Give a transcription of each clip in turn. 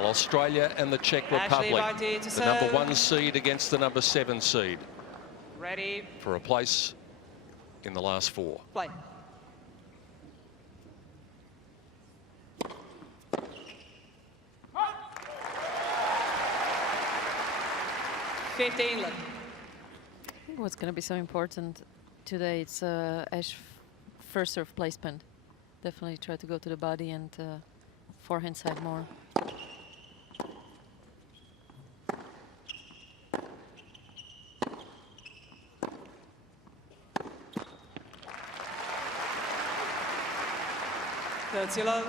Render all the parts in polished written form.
battle. Australia and the Czech Ashleigh Republic. Barty to The serve. #1 seed against the #7 seed. Ready. For a place in the last 4. Play. What's going to be so important today, it's Ash first serve placement. Definitely try to go to the body and forehand side more. That's yellow.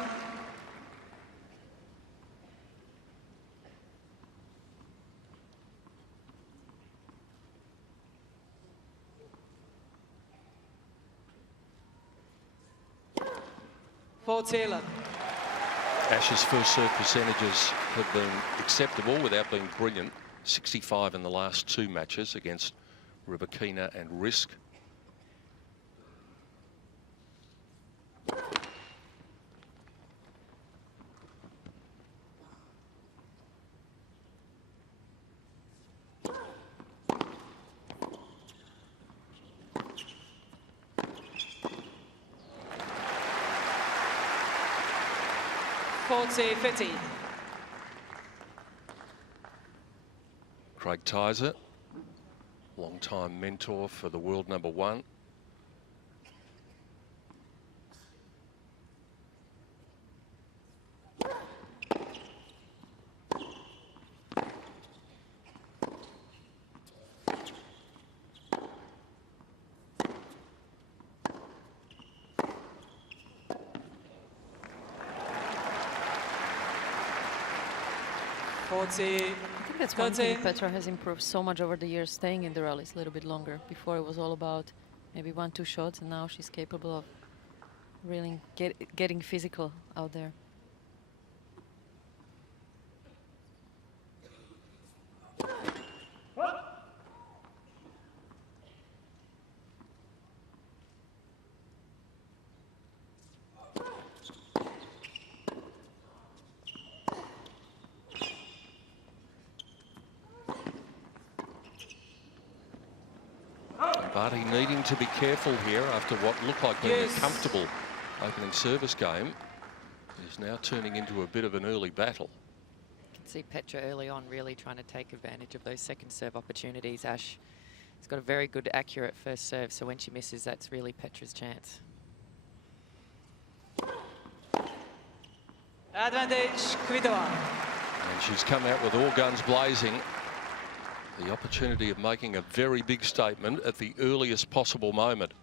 Ash's first serve percentages have been acceptable without being brilliant. 65 in the last 2 matches against Rybakina and Risk. Craig Tyser, long-time mentor for the world #1. I think that's one thing Petra has improved so much over the years, staying in the rallies a little bit longer. Before it was all about maybe 1-2 shots, and now she's capable of really getting physical out there. Barty needing to be careful here after what looked like being a comfortable opening service game. It is now turning into a bit of an early battle. You can see Petra early on really trying to take advantage of those second serve opportunities. Ash has got a very good, accurate first serve, so when she misses, that's really Petra's chance. Advantage, Kvitova. And she's come out with all guns blazing. The opportunity of making a very big statement at the earliest possible moment.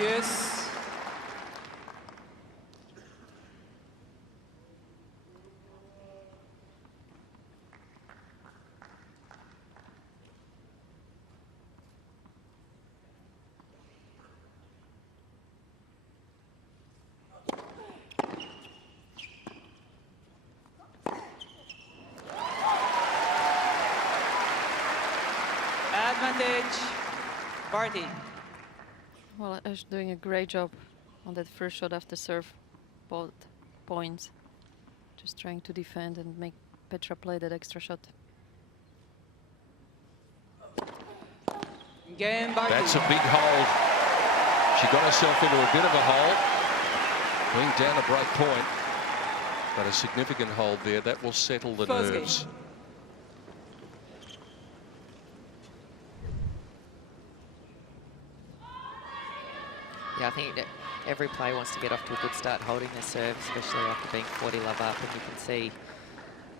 Yes. Advantage, Barty. Well, Ash doing a great job on that first shot after serve, both points. Just trying to defend and make Petra play that extra shot. Game, Barty. That's a big hold. She got herself into a bit of a hole. Being down a break point, but a significant hold there. That will settle the nerves. Yeah, I think that every player wants to get off to a good start holding their serve, especially after being 40 love up. And you can see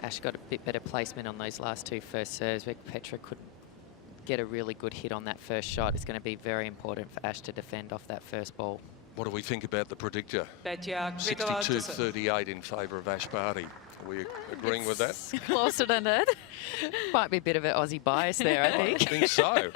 Ash got a bit better placement on those last 2 first serves, where Petra couldn't get a really good hit on that first shot. It's going to be very important for Ash to defend off that first ball. What do we think about the predictor? Petra Kvitova to serve. 62-38 in favour of Ashleigh Barty. Are we agreeing with that? It's closer than that. Might be a bit of an Aussie bias there, I I think. think so.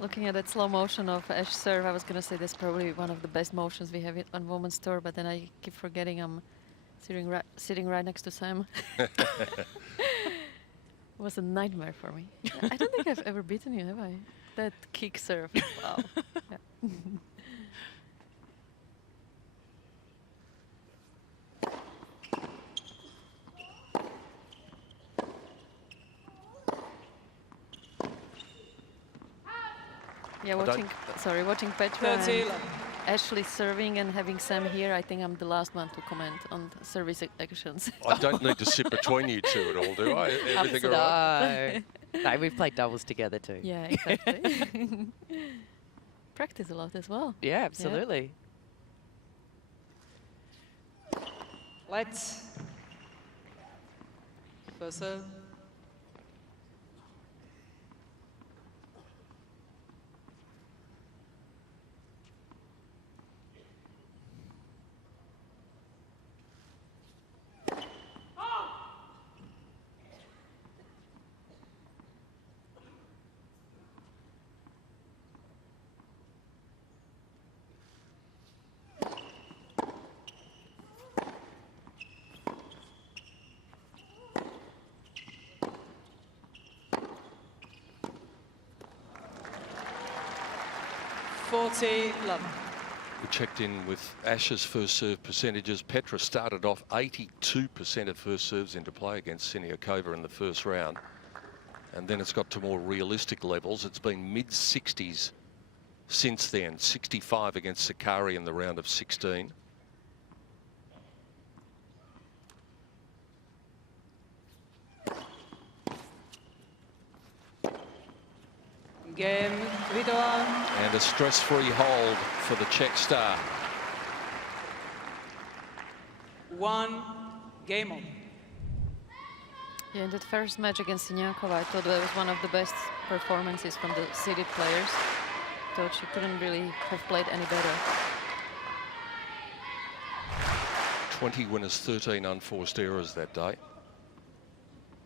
Looking at that slow motion of Ash serve, I was going to say that's probably one of the best motions we have on Women's Tour, but then I keep forgetting I'm sitting right next to Sam. It was a nightmare for me. I don't think I've ever beaten you, have I? That kick serve. Wow. Yeah. Yeah, watching Petra and Ashleigh serving and having Sam here, I think I'm the last one to comment on service actions. I don't need to sit between you two at all, do I? Everything all right? No, we've played doubles together too. Yeah, exactly. Practice a lot as well. Yeah, absolutely. Let's first serve. We checked in with Ash's first serve percentages. Petra started off 82% of first serves into play against Siniakova in the first round. And then it's got to more realistic levels. It's been mid-60s since then. 65 against Sakari in the round of 16. Game, Kvitova. And a stress-free hold for the Czech star. 1 game on. Yeah, in that first match against Siniakova, I thought that was one of the best performances from the seeded players. Thought she couldn't really have played any better. 20 winners, 13 unforced errors that day.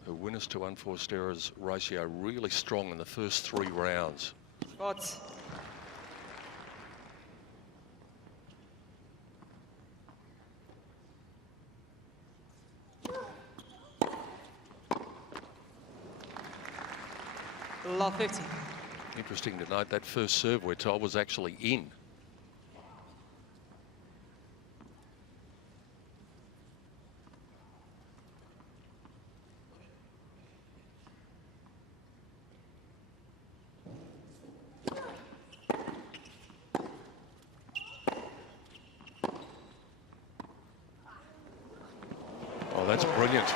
Her winners to unforced errors ratio really strong in the first 3 rounds. Spots. Love 50. Interesting to note that first serve we're told was actually in. Oh, that's brilliant.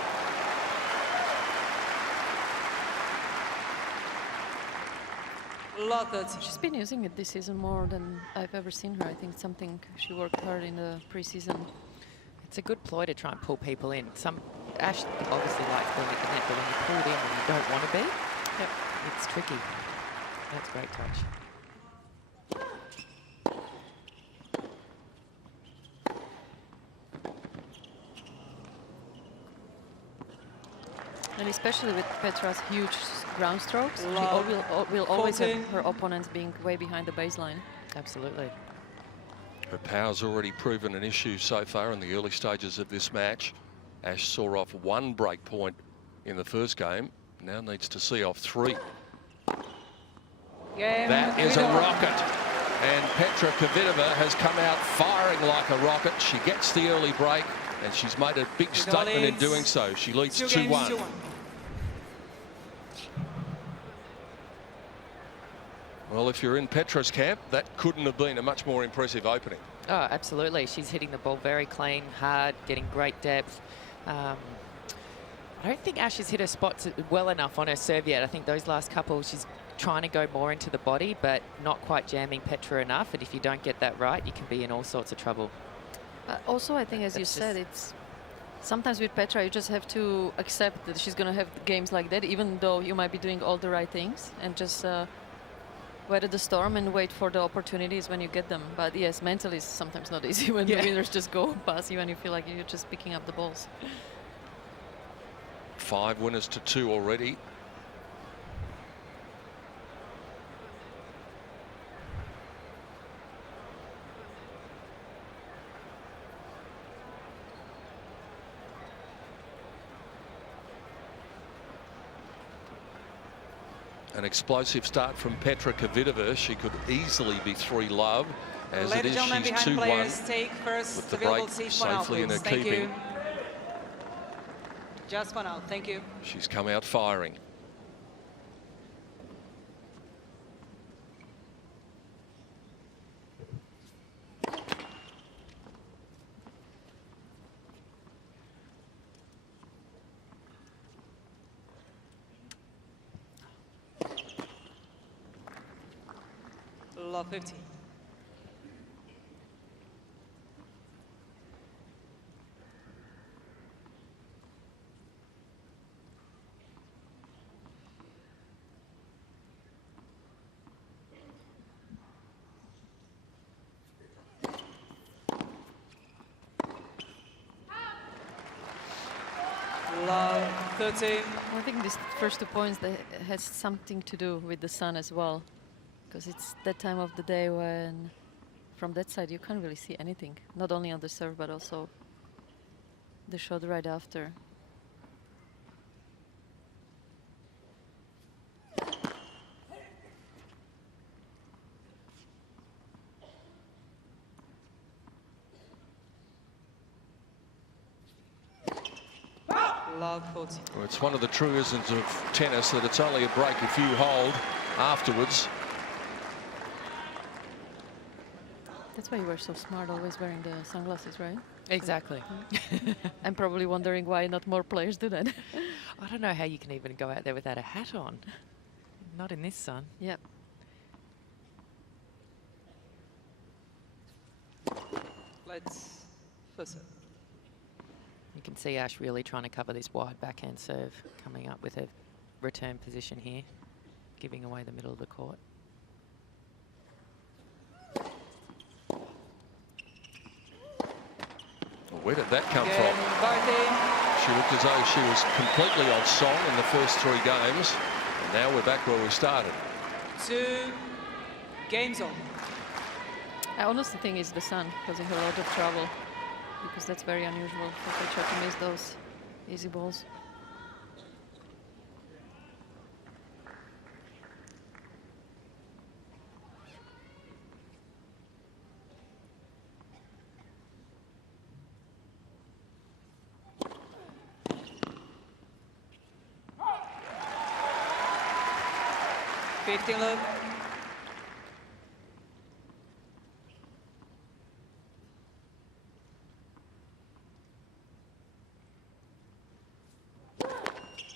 Love 30. She's been using it this season more than I've ever seen her. I think it's something she worked hard in the preseason. It's a good ploy to try and pull people in. Ash obviously likes being at the net, but when you're pulled in and you don't want to be, it's tricky. That's a great touch. And especially with Petra's huge ground strokes, Love she will always have 14. her opponents being way behind the baseline. Absolutely. Her power's already proven an issue so far in the early stages of this match. Ash saw off 1 break point in the first game. Now needs to see off 3. Game, That is a Kvitova. rocket. And Petra Kvitova has come out firing like a rocket. She gets the early break, and she's made a big statement in doing so. She leads 2-1. 2-1. Well, if you're in Petra's camp, that couldn't have been a much more impressive opening. Oh, absolutely. She's hitting the ball very clean, hard, getting great depth. I don't think Ash has hit her spots well enough on her serve yet. I think those last couple, she's trying to go more into the body, but not quite jamming Petra enough. And if you don't get that right, you can be in all sorts of trouble. Also, I think, as you said, it's sometimes with Petra, you just have to accept that she's going to have games like that, even though you might be doing all the right things, and just weather the storm and wait for the opportunities when you get them. But yes, mentally it's sometimes not easy when the winners just go past you and you feel like you're just picking up the balls. 5 winners to 2 already. An explosive start from Petra Kvitova. She could easily be 3-love. As it is, she's 2-1 take first with the available break seat, one out, safely in her please. Thank keeping. you. Just one out. Thank you. She's come out firing. Love 50. Love 30. I think these first 2 points, they has something to do with the sun as well, because it's that time of the day when from that side you can't really see anything, not only on the serve but also the shot right after. Love 40. Well, it's one of the truisms of tennis that it's only a break if you hold afterwards. That's why you were so smart, always wearing the sunglasses, right? Exactly. I'm probably wondering why not more players do that. I don't know how you can even go out there without a hat on. Not in this sun. Yep. Let's first serve. You can see Ash really trying to cover this wide backhand serve, coming up with a return position here, giving away the middle of the court. Well, where did that come Again, from? Barty. She looked as though she was completely on song in the first 3 games. And now we're back where we started. 2 games on. I honestly think it's the sun causing her a lot of trouble, because that's very unusual for Petra to miss those easy balls. Love.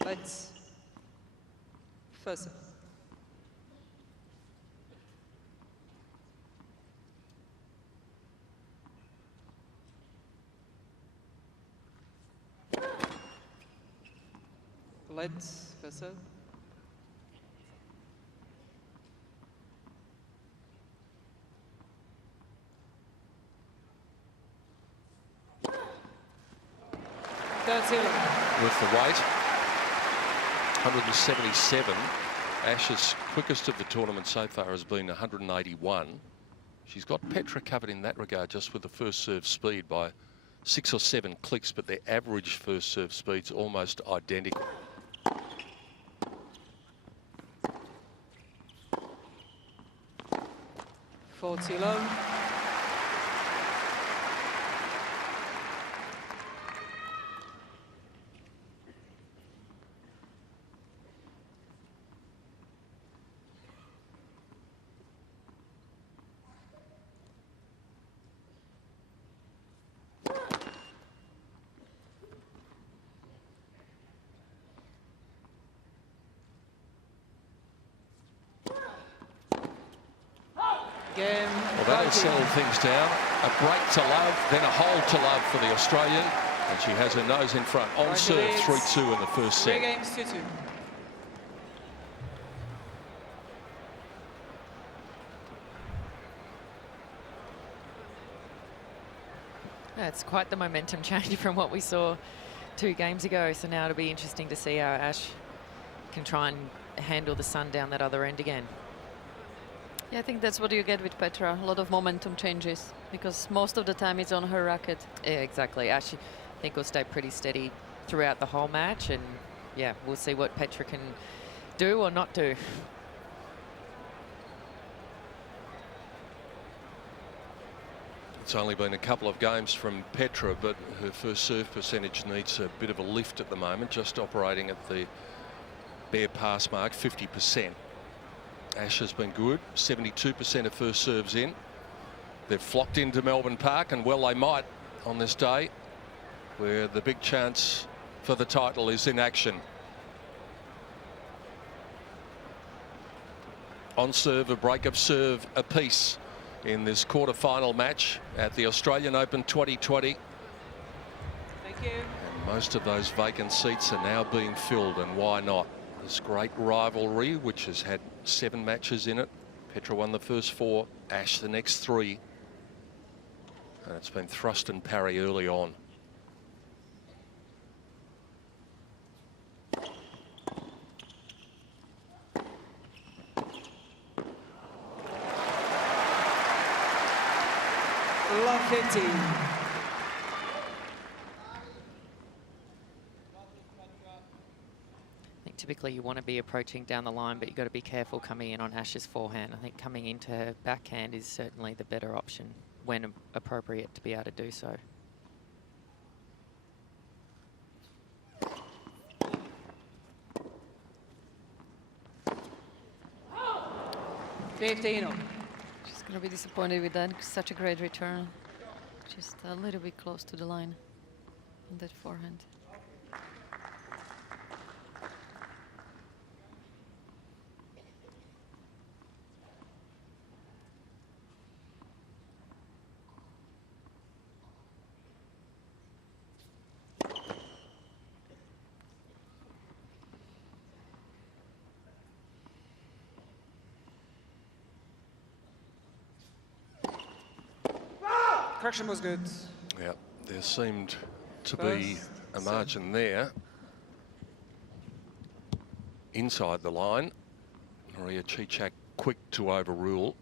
Let's first serve. Let's first serve. With the weight, 177. Ash's quickest of the tournament so far has been 181. She's got Petra covered in that regard, just with the first serve speed by 6 or 7 clicks, but their average first serve speed's almost identical. Low. Game. Well, that'll 13. settle things down. A break to love, then a hole to love for the Australian. And she has her nose in front. On Right, serve, it is 3-2 in the first 3 set. games to 2. Yeah, it's quite the momentum change from what we saw 2 games ago. So now it'll be interesting to see how Ash can try and handle the sun down that other end again. Yeah, I think that's what you get with Petra. A lot of momentum changes because most of the time it's on her racket. Yeah, exactly. Ash, I think will stay pretty steady throughout the whole match. And yeah, we'll see what Petra can do or not do. It's only been a couple of games from Petra, but her first serve percentage needs a bit of a lift at the moment, just operating at the bare pass mark, 50%. Ash has been good, 72% of first serves in. They've flocked into Melbourne Park, and well they might on this day, where the big chance for the title is in action. On serve, a break of serve apiece in this quarter-final match at the Australian Open 2020. Thank you. And most of those vacant seats are now being filled, and why not? This great rivalry, which has had 7 matches in it. Petra won the first 4, Ash the next 3. And it's been thrust and parry early on. Love 15. I think typically you want to be approaching down the line, but you've got to be careful coming in on Ash's forehand. I think coming into her backhand is certainly the better option when appropriate to be able to do so. She's She's going to be disappointed with that. Such a great return. Just a little bit close to the line on that forehand. Correction was good. Yeah, there seemed to be a margin there. Inside the line, Maria Cicak quick to overrule.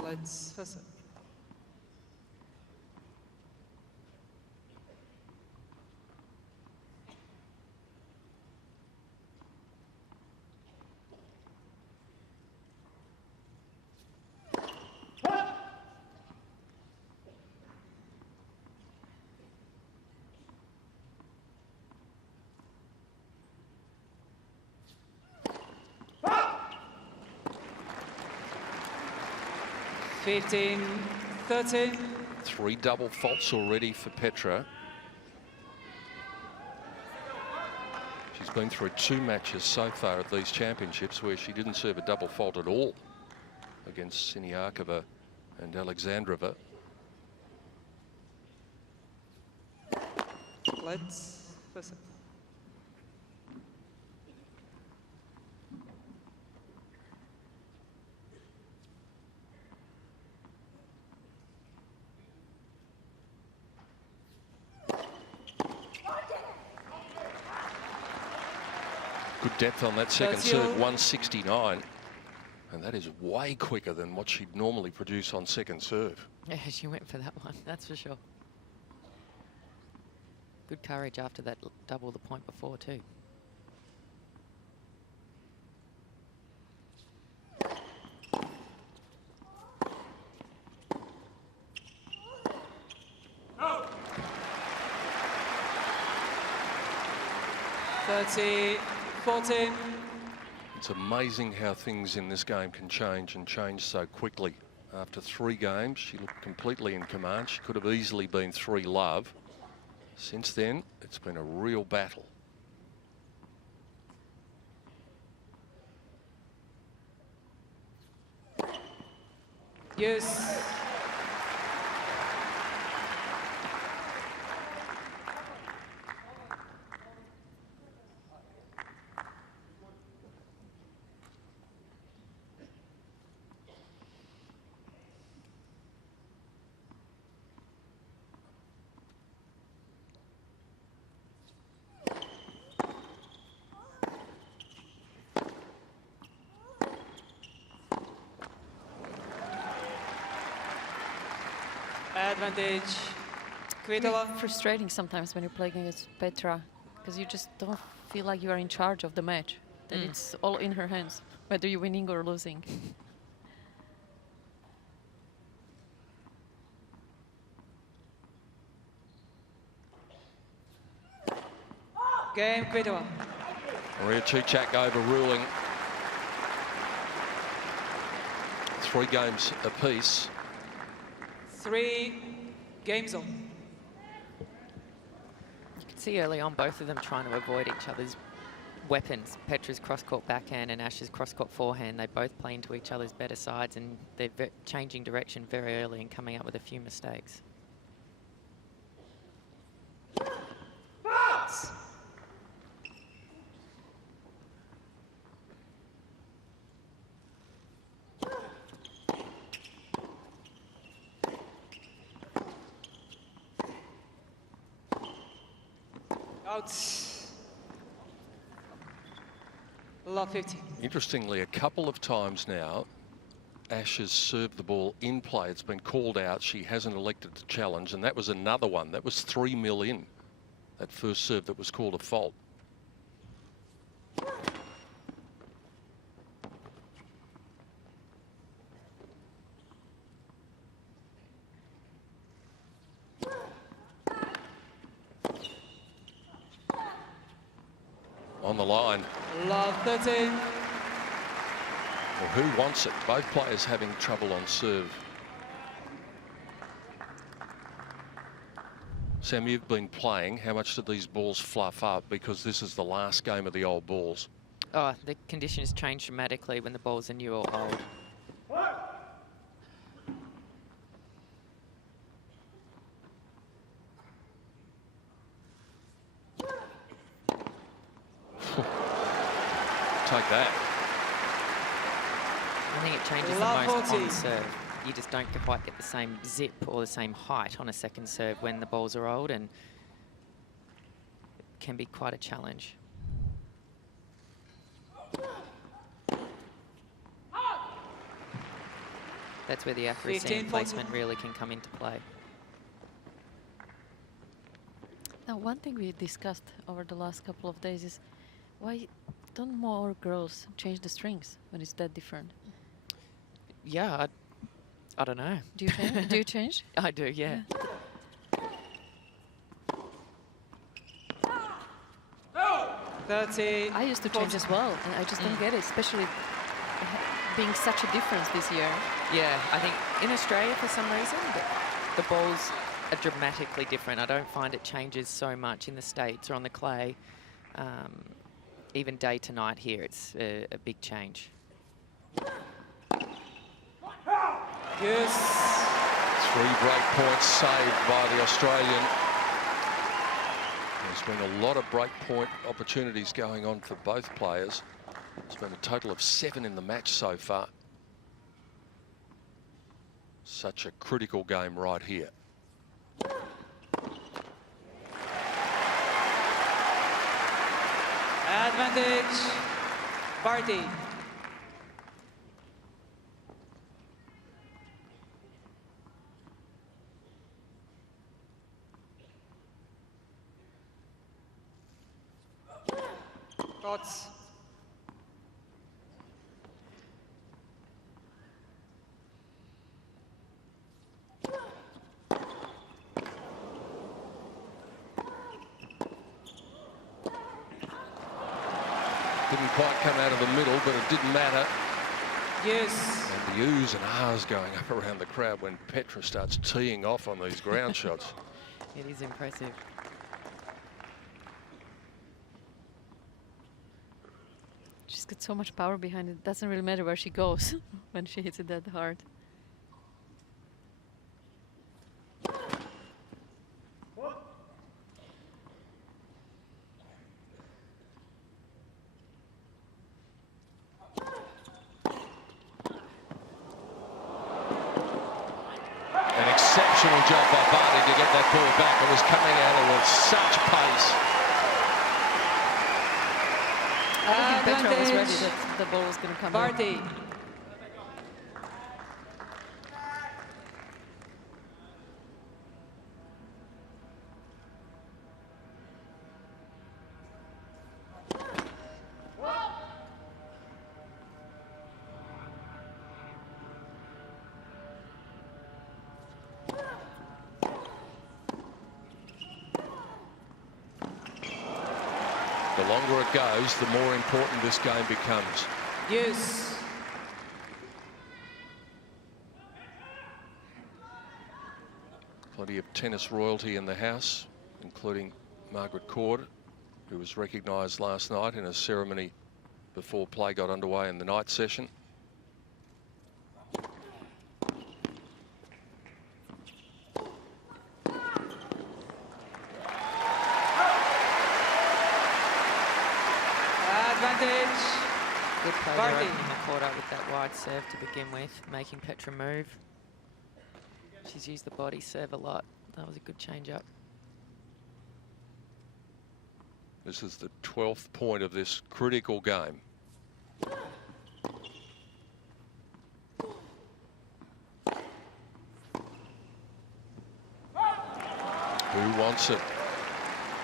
Let's first. 15-13. 3 double faults already for Petra. She's been through 2 matches so far at these championships where she didn't serve a double fault at all against Siniakova and Alexandrova. Let's first. Good depth on that second serve, 169. And that is way quicker than what she'd normally produce on second serve. Yeah, she went for that one, that's for sure. Good courage after that double the point before too. Oh. 30-14. It's amazing how things in this game can change and change so quickly After 3 games, she looked completely in command. She could have easily been 3-love. Since then, it's been a real battle. Yes. Advantage. Kvitova. Frustrating sometimes when you're playing against Petra, because you just don't feel like you are in charge of the match. That it's all in her hands, whether you're winning or losing. Game, Kvitova. Maria Cicak overruling. 3 games apiece. 3 games on. You can see early on both of them trying to avoid each other's weapons. Petra's cross-court backhand and Ash's cross-court forehand. They both play into each other's better sides, and they're changing direction very early and coming up with a few mistakes. Out. Love 50. Interestingly, a couple of times now, Ash has served the ball in play. It's been called out. She hasn't elected to challenge, and that was another one. That was 3-0 in. That first serve that was called a fault. On the line. Love 13. Well, who wants it? Both players having trouble on serve. Sam, you've been playing. How much did these balls fluff up? Because this is the last game of the old balls. Oh, the conditions change dramatically when the balls are new or old. Take that. I think it changes Love the most 40. on serve. You just don't quite get the same zip or the same height on a second serve when the balls are old, and it can be quite a challenge. That's where the accuracy 15, and placement really can come into play. Now, one thing we discussed over the last couple of days is why don't more girls change the strings when it's that different? Yeah, I don't know. Do you change? Do you change? I do, yeah. 30. I used to change as well, and I just don't get it, especially being such a difference this year. Yeah, I think in Australia, for some reason, the balls are dramatically different. I don't find it changes so much in the States or on the clay. Even day to night here, it's a big change. Yes. 3 break points saved by the Australian. There's been a lot of break point opportunities going on for both players. There's been a total of 7 in the match so far. Such a critical game right here. Advantage. Barty. Thoughts? Didn't quite come out of the middle, but it didn't matter. Yes. And the oohs and ahs going up around the crowd when Petra starts teeing off on these ground shots. It is impressive. She's got so much power behind it. Doesn't really matter where she goes when she hits it that hard. An exceptional job by Barty to get that ball back. It was coming at her with such pace. I think Petra was ready Advantage. that the ball was going to come in. Barty. The longer it goes, the more important this game becomes. Yes. Plenty of tennis royalty in the house, including Margaret, who was recognised last night in a ceremony before play got underway in the night session. Advantage. Good play Barty. there, opening the court up with that wide serve to begin with, making Petra move. She's used the body serve a lot. That was a good change up. This is the 12th point of this critical game. Who wants it?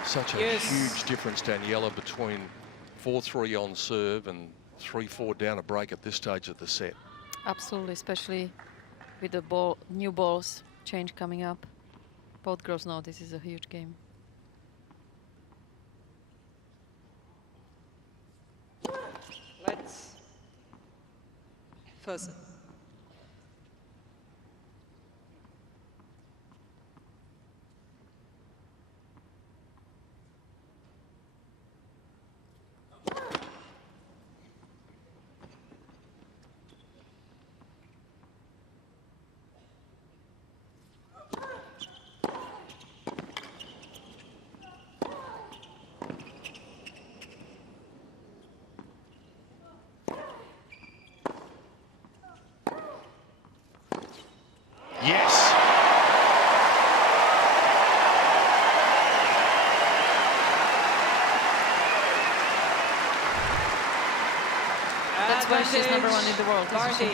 Such a Yes. huge difference, Daniela, between 4-3 on serve and 3-4 down a break at this stage of the set. Absolutely, especially with the ball, new balls change coming up. Both girls know this is a huge game. Let's. First. Yes. That's why she's number one in the world, isn't Barty.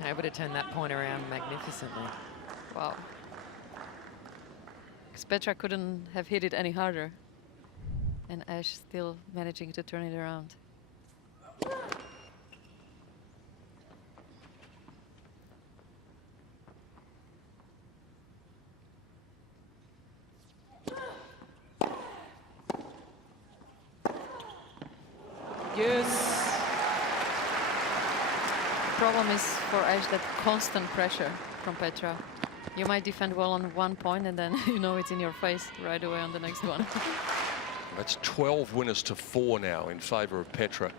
she? Able to turn that point around magnificently. Wow. Because Petra couldn't have hit it any harder. And Ash still managing to turn it around. Yes. The problem is for Ash that constant pressure from Petra. You might defend well on one point and then you know it's in your face right away on the next one. That's 12 winners to 4 now in favour of Petra.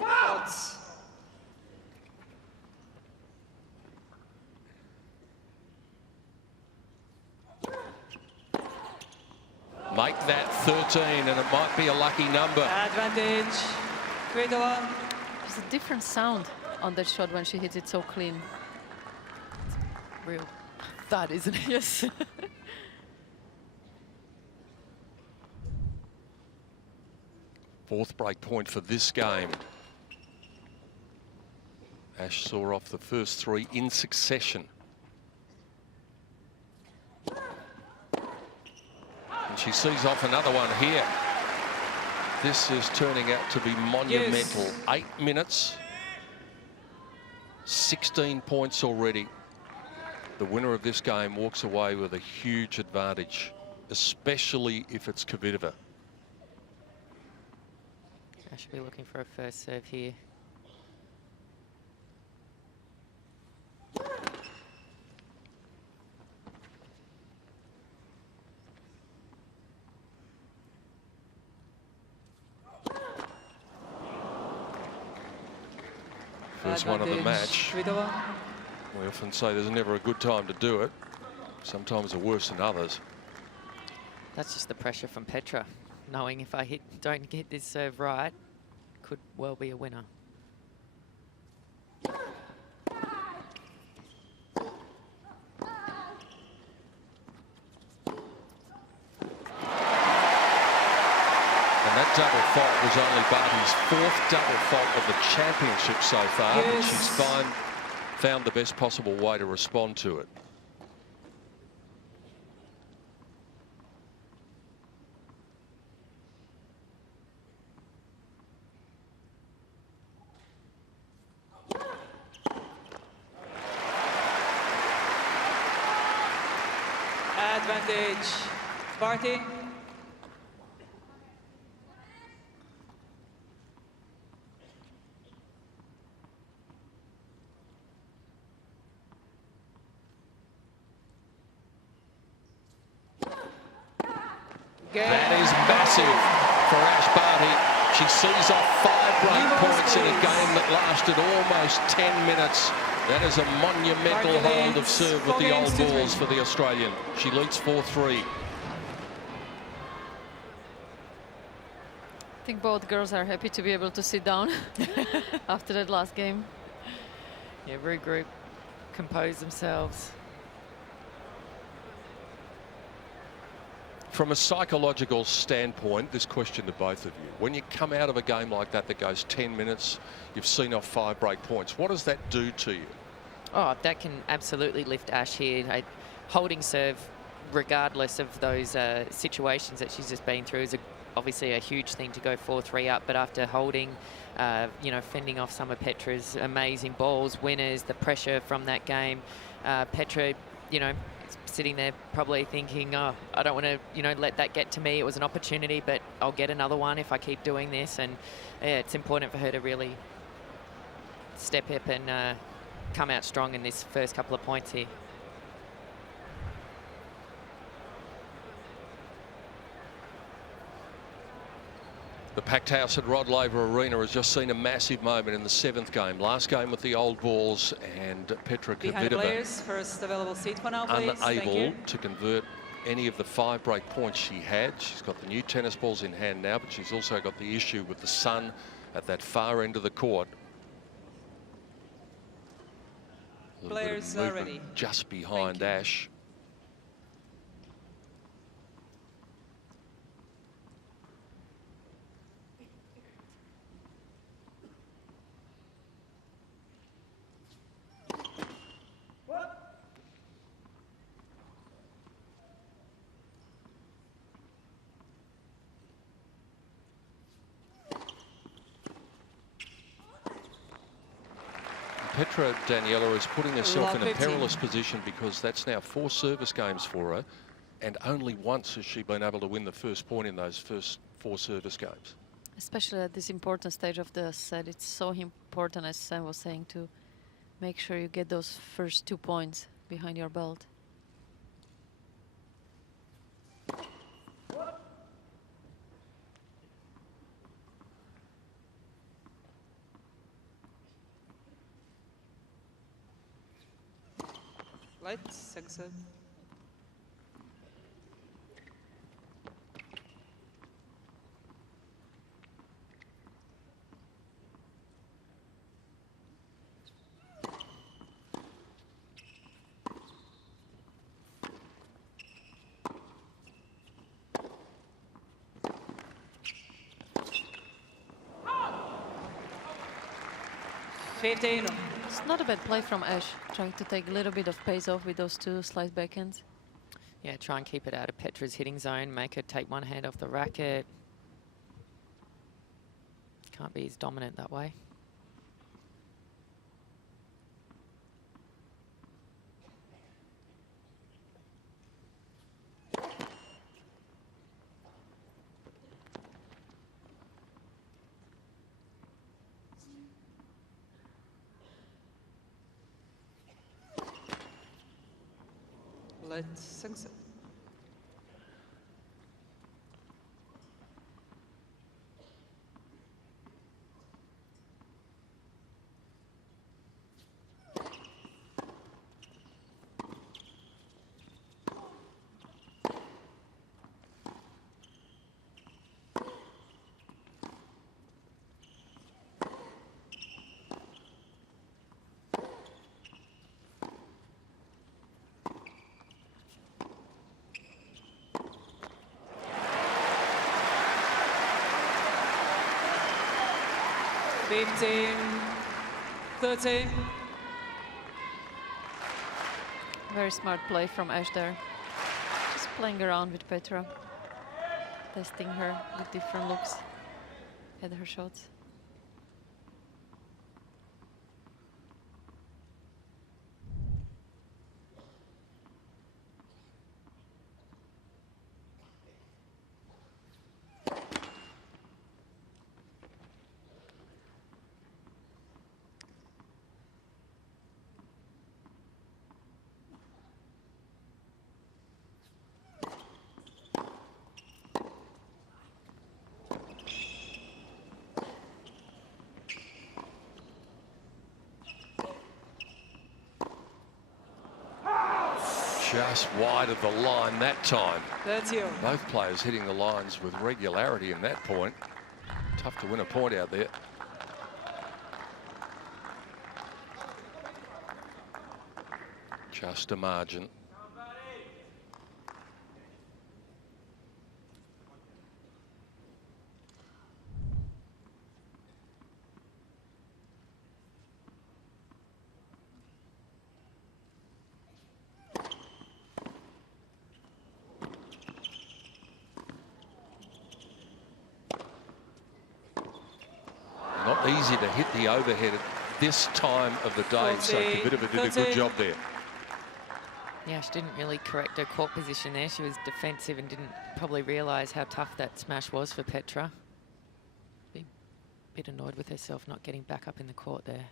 Odds. Make that 13 and it might be a lucky number. Advantage. Kvitova. There's a different sound on that shot when she hits it so clean. It's real thud, isn't it? Yes. Fourth break point for this game. Ash saw off the first 3 in succession. And she sees off another one here. This is turning out to be monumental. Yes. 8 minutes, 16 points already. The winner of this game walks away with a huge advantage. especially if it's Kvitova. I should be looking for a first serve here. First one of the match. Kvitova. We often say there's never a good time to do it. Sometimes they're worse than others. That's just the pressure from Petra, knowing if I don't get this serve right, could well be a winner. And that double fault was only Barty's 4th double fault of the championship so far, but Yes. she's found the best possible way to respond to it. Advantage. Barty. That is massive for Ash Barty. She sees off 5 break points in a game that lasted almost 10 minutes. That is a monumental Barty hold of leads serve with the 4 old games to 3. balls for the Australian. She leads 4-3. I think both girls are happy to be able to sit down after that last game. Yeah, regroup, compose themselves. From a psychological standpoint, this question to both of you. When you come out of a game like that goes 10 minutes, you've seen off 5 break points, what does that do to you? Oh, that can absolutely lift Ash here. Holding serve, regardless of those situations that she's just been through, is obviously a huge thing to go 4-3 up. But after holding, you know, fending off some of Petra's amazing balls, winners, the pressure from that game, Petra, you know, sitting there probably thinking, oh, I don't want to, you know, let that get to me. It was an opportunity, but I'll get another one if I keep doing this. And yeah, it's important for her to really step up and come out strong in this first couple of points here. The packed house at Rod Laver Arena has just seen a massive moment in the 7th game. Last game with the old balls, and Petra Behind the Kvitova players. First available seat for now, please. Thank unable you. to convert any of the 5 break points she had. She's got the new tennis balls in hand now, but she's also got the issue with the sun at that far end of the court. A little bit of Players are movement ready. just behind Thank you. Ash. Petra, Daniela, is putting herself in a 15. perilous position because that's now 4 service games for her, and only once has she been able to win the first point in those first 4 service games. Especially at this important stage of the set, it's so important, as Sam was saying, to make sure you get those first 2 points behind your belt. Lights, exit. Fifteen. It's not a bad play from Ash, trying to take a little bit of pace off with those 2 slice backhands. Yeah, try and keep it out of Petra's hitting zone, make her take one hand off the racket. Can't be as dominant that way. Let's accept. $15-13. Very smart play from Ash there. Just playing around with Petra, testing her with different looks at her shots. Just wide of the line that time. That's you. Both players hitting the lines with regularity in that point. Tough to win a point out there. Just a margin. Not easy to hit the overhead at this time of the day, so Kvitova did a good job there. Yeah, she didn't really correct her court position there. She was defensive and didn't probably realise how tough that smash was for Petra. Be a bit annoyed with herself not getting back up in the court there.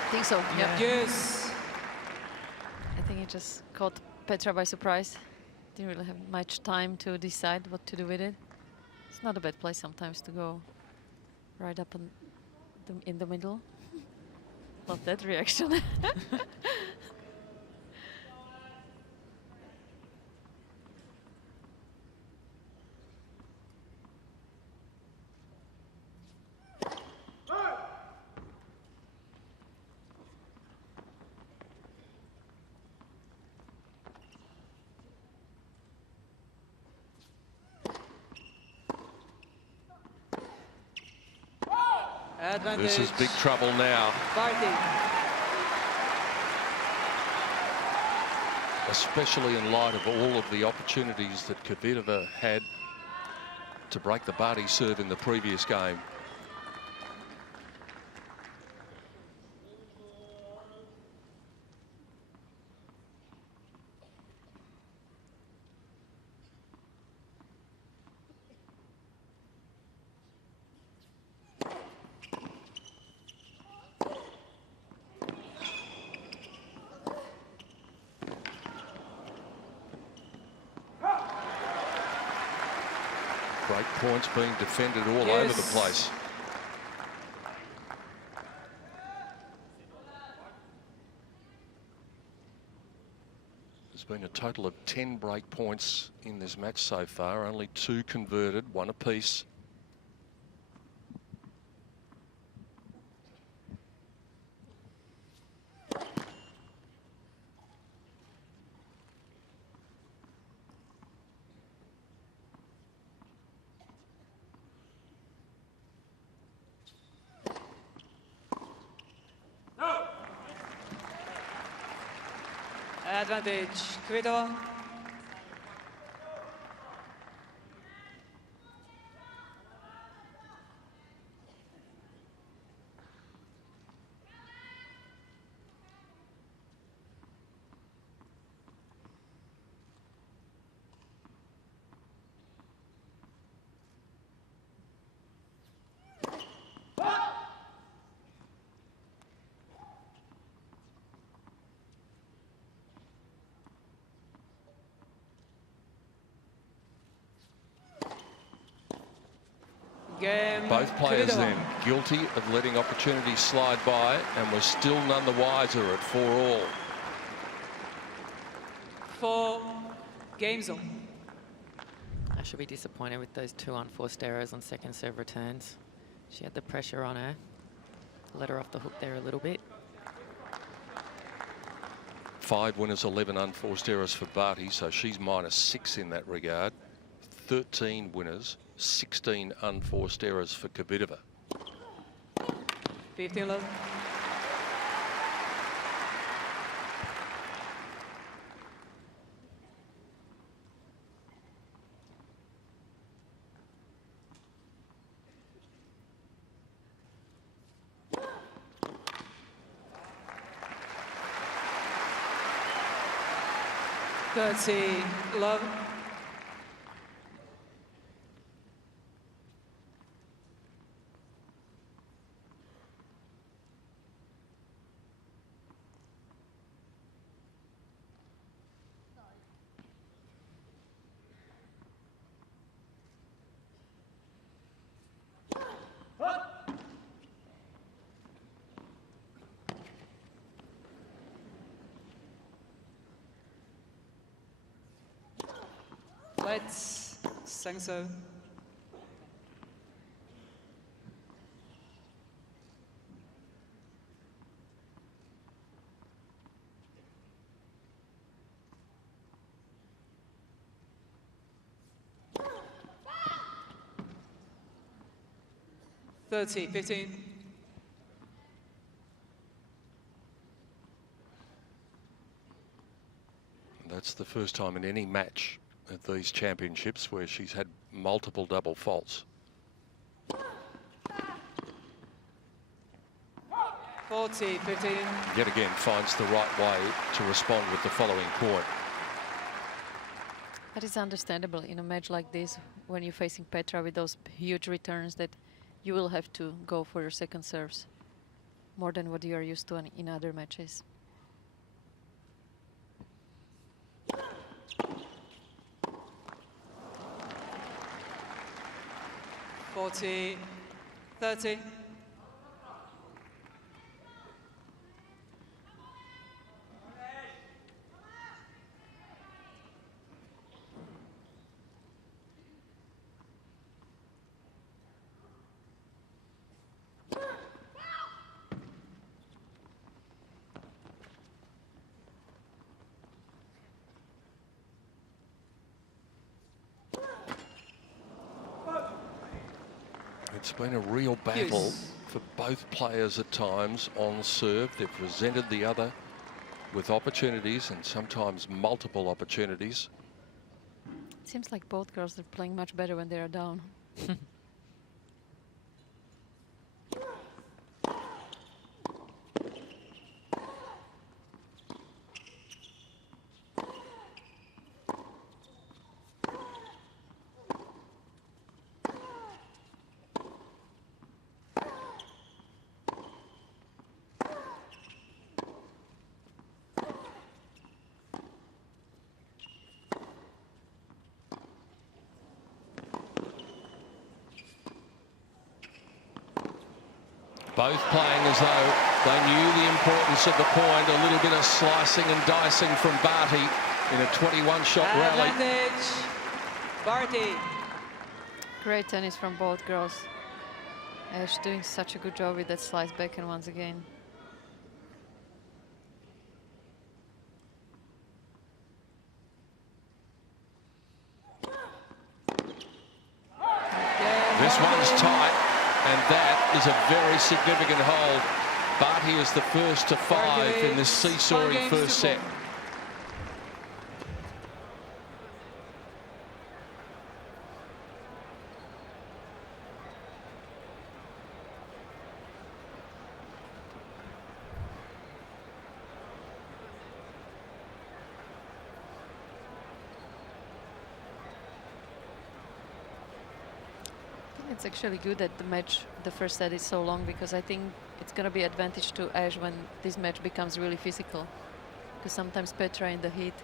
I think so. Yeah. Yes. I think it just caught Petra by surprise. Didn't really have much time to decide what to do with it. It's not a bad play sometimes to go right up in the middle. Love that reaction. Advantage. This is big trouble now. Barty. Especially in light of all of the opportunities that Kvitova had to break the Barty serve in the previous game. Great points being defended all over the place. There's been a total of 10 break points in this match so far, only 2 converted, 1 apiece. Advantage, Kvitova. Game. Both players Kvitova. then guilty of letting opportunities slide by and were still none the wiser at 4-all. 4 games on. I should be disappointed with those 2 unforced errors on second serve returns. She had the pressure on her. Let her off the hook there a little bit. 5 winners, 11 unforced errors for Barty, so she's -6 in that regard. 13 winners, 16 unforced errors for Kvitova. 15 love. Love. Let's sing so. $30, 15. That's the first time in any match at these championships where she's had multiple double faults. 40, 15. Yet again finds the right way to respond with the following point. That is understandable in a match like this, when you're facing Petra with those huge returns, that you will have to go for your second serves more than what you are used to in other matches. $40, 30. It's been a real battle for both players at times on serve. They've presented the other with opportunities and sometimes multiple opportunities. It seems like both girls are playing much better when they are down. Both playing as though they knew the importance of the point. A little bit of slicing and dicing from Barty in a 21-shot rally. Advantage, Barty. Great tennis from both girls. Ash doing such a good job with that slice backhand once again. This one's tight, and that is a very significant hold. Barty is the first to 5 in this seesawing first set. it's actually good that the first set is so long, because I think it's going to be advantage to Ash when this match becomes really physical. Because sometimes Petra in the heat,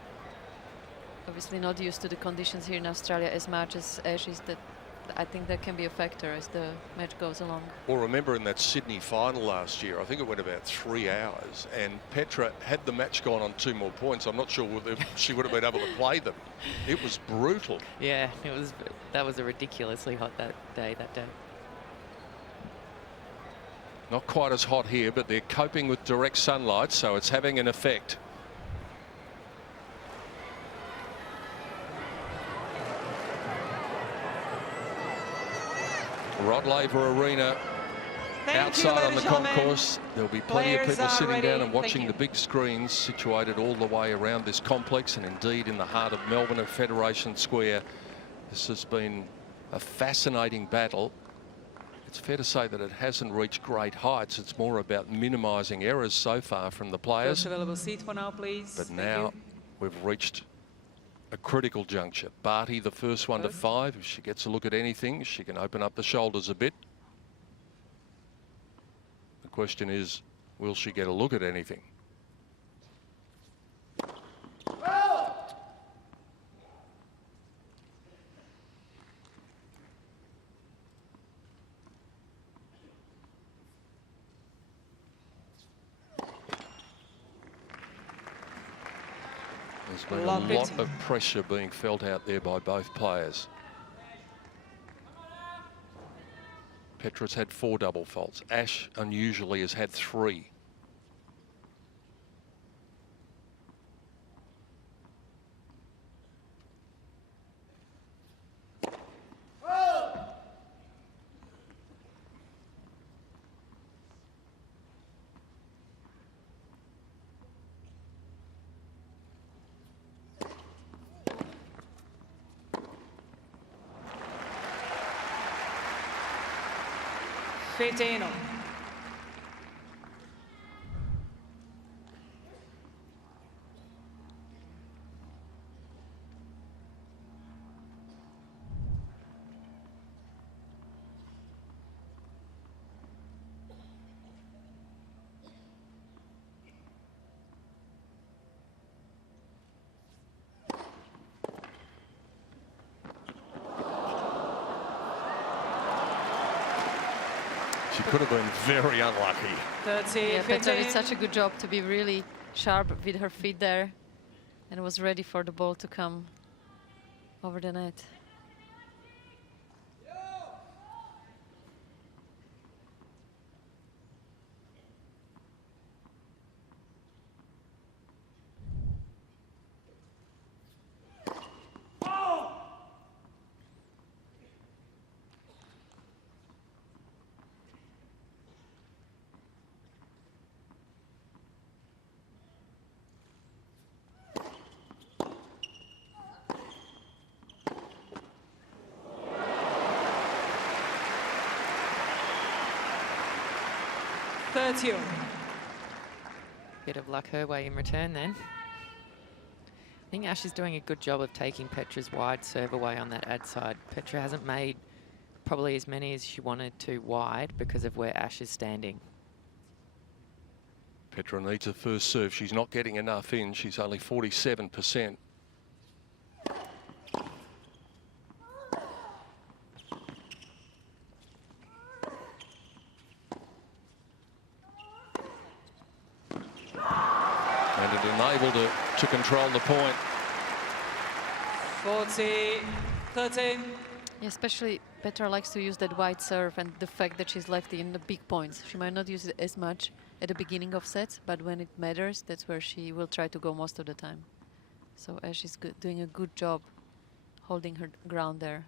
obviously not used to the conditions here in Australia as much as Ash is, that I think that can be a factor as the match goes along. Well, remember in that Sydney final last year, I think it went about 3 hours, and Petra, had the match gone on 2 more points, I'm not sure whether she would have been able to play them. It was brutal. Yeah, that was a ridiculously hot that day. Not quite as hot here, but they're coping with direct sunlight, so it's having an effect. Rod Laver Arena outside on the concourse. There'll be plenty of people sitting down and watching the big screens situated all the way around this complex, and indeed in the heart of Melbourne at Federation Square. This has been a fascinating battle. It's fair to say that it hasn't reached great heights. It's more about minimising errors so far from the players. First available seat for now, please. But now we've reached a critical juncture. Barty, the first one to 5. If she gets a look at anything, she can open up the shoulders a bit. The question is, will she get a look at anything? There's been a lot of pressure being felt out there by both players. Petra's had 4 double faults. Ash unusually has had 3. She could have been very unlucky. 30, yeah, Petra 15. did such a good job to be really sharp with her feet there, and was ready for the ball to come over the net. Bit of luck her way in return then. I think Ash is doing a good job of taking Petra's wide serve away on that ad side. Petra hasn't made probably as many as she wanted to wide because of where Ash is standing. Petra needs a first serve. She's not getting enough in. She's only 47%. And it enabled her to control the point. 40-13. Yeah, especially Petra likes to use that wide serve, and the fact that she's lefty in the big points. She might not use it as much at the beginning of sets, but when it matters, that's where she will try to go most of the time. So Ash is doing a good job holding her ground there.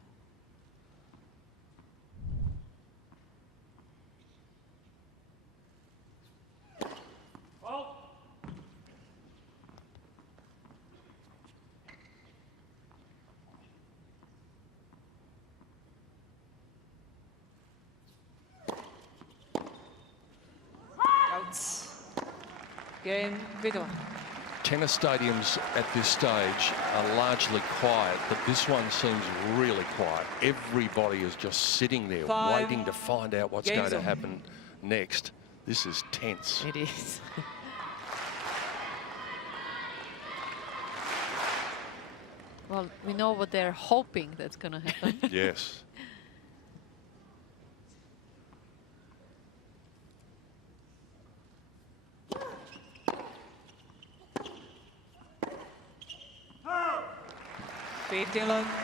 Cain, Kvitova. tennis stadiums at this stage are largely quiet, but this one seems really quiet. Everybody is just sitting there waiting to find out what's going to happen next. This is tense. It is. Well, we know what they're hoping that's going to happen. Yes.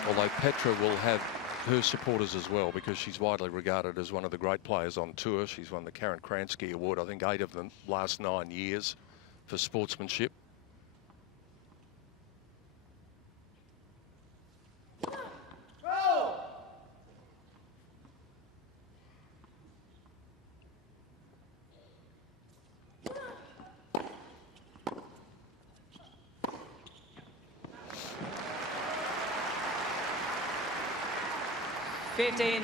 Although Petra will have her supporters as well, because she's widely regarded as one of the great players on tour. She's won the Karen Kransky Award, I think 8 of them last 9 years for sportsmanship. Fifteen,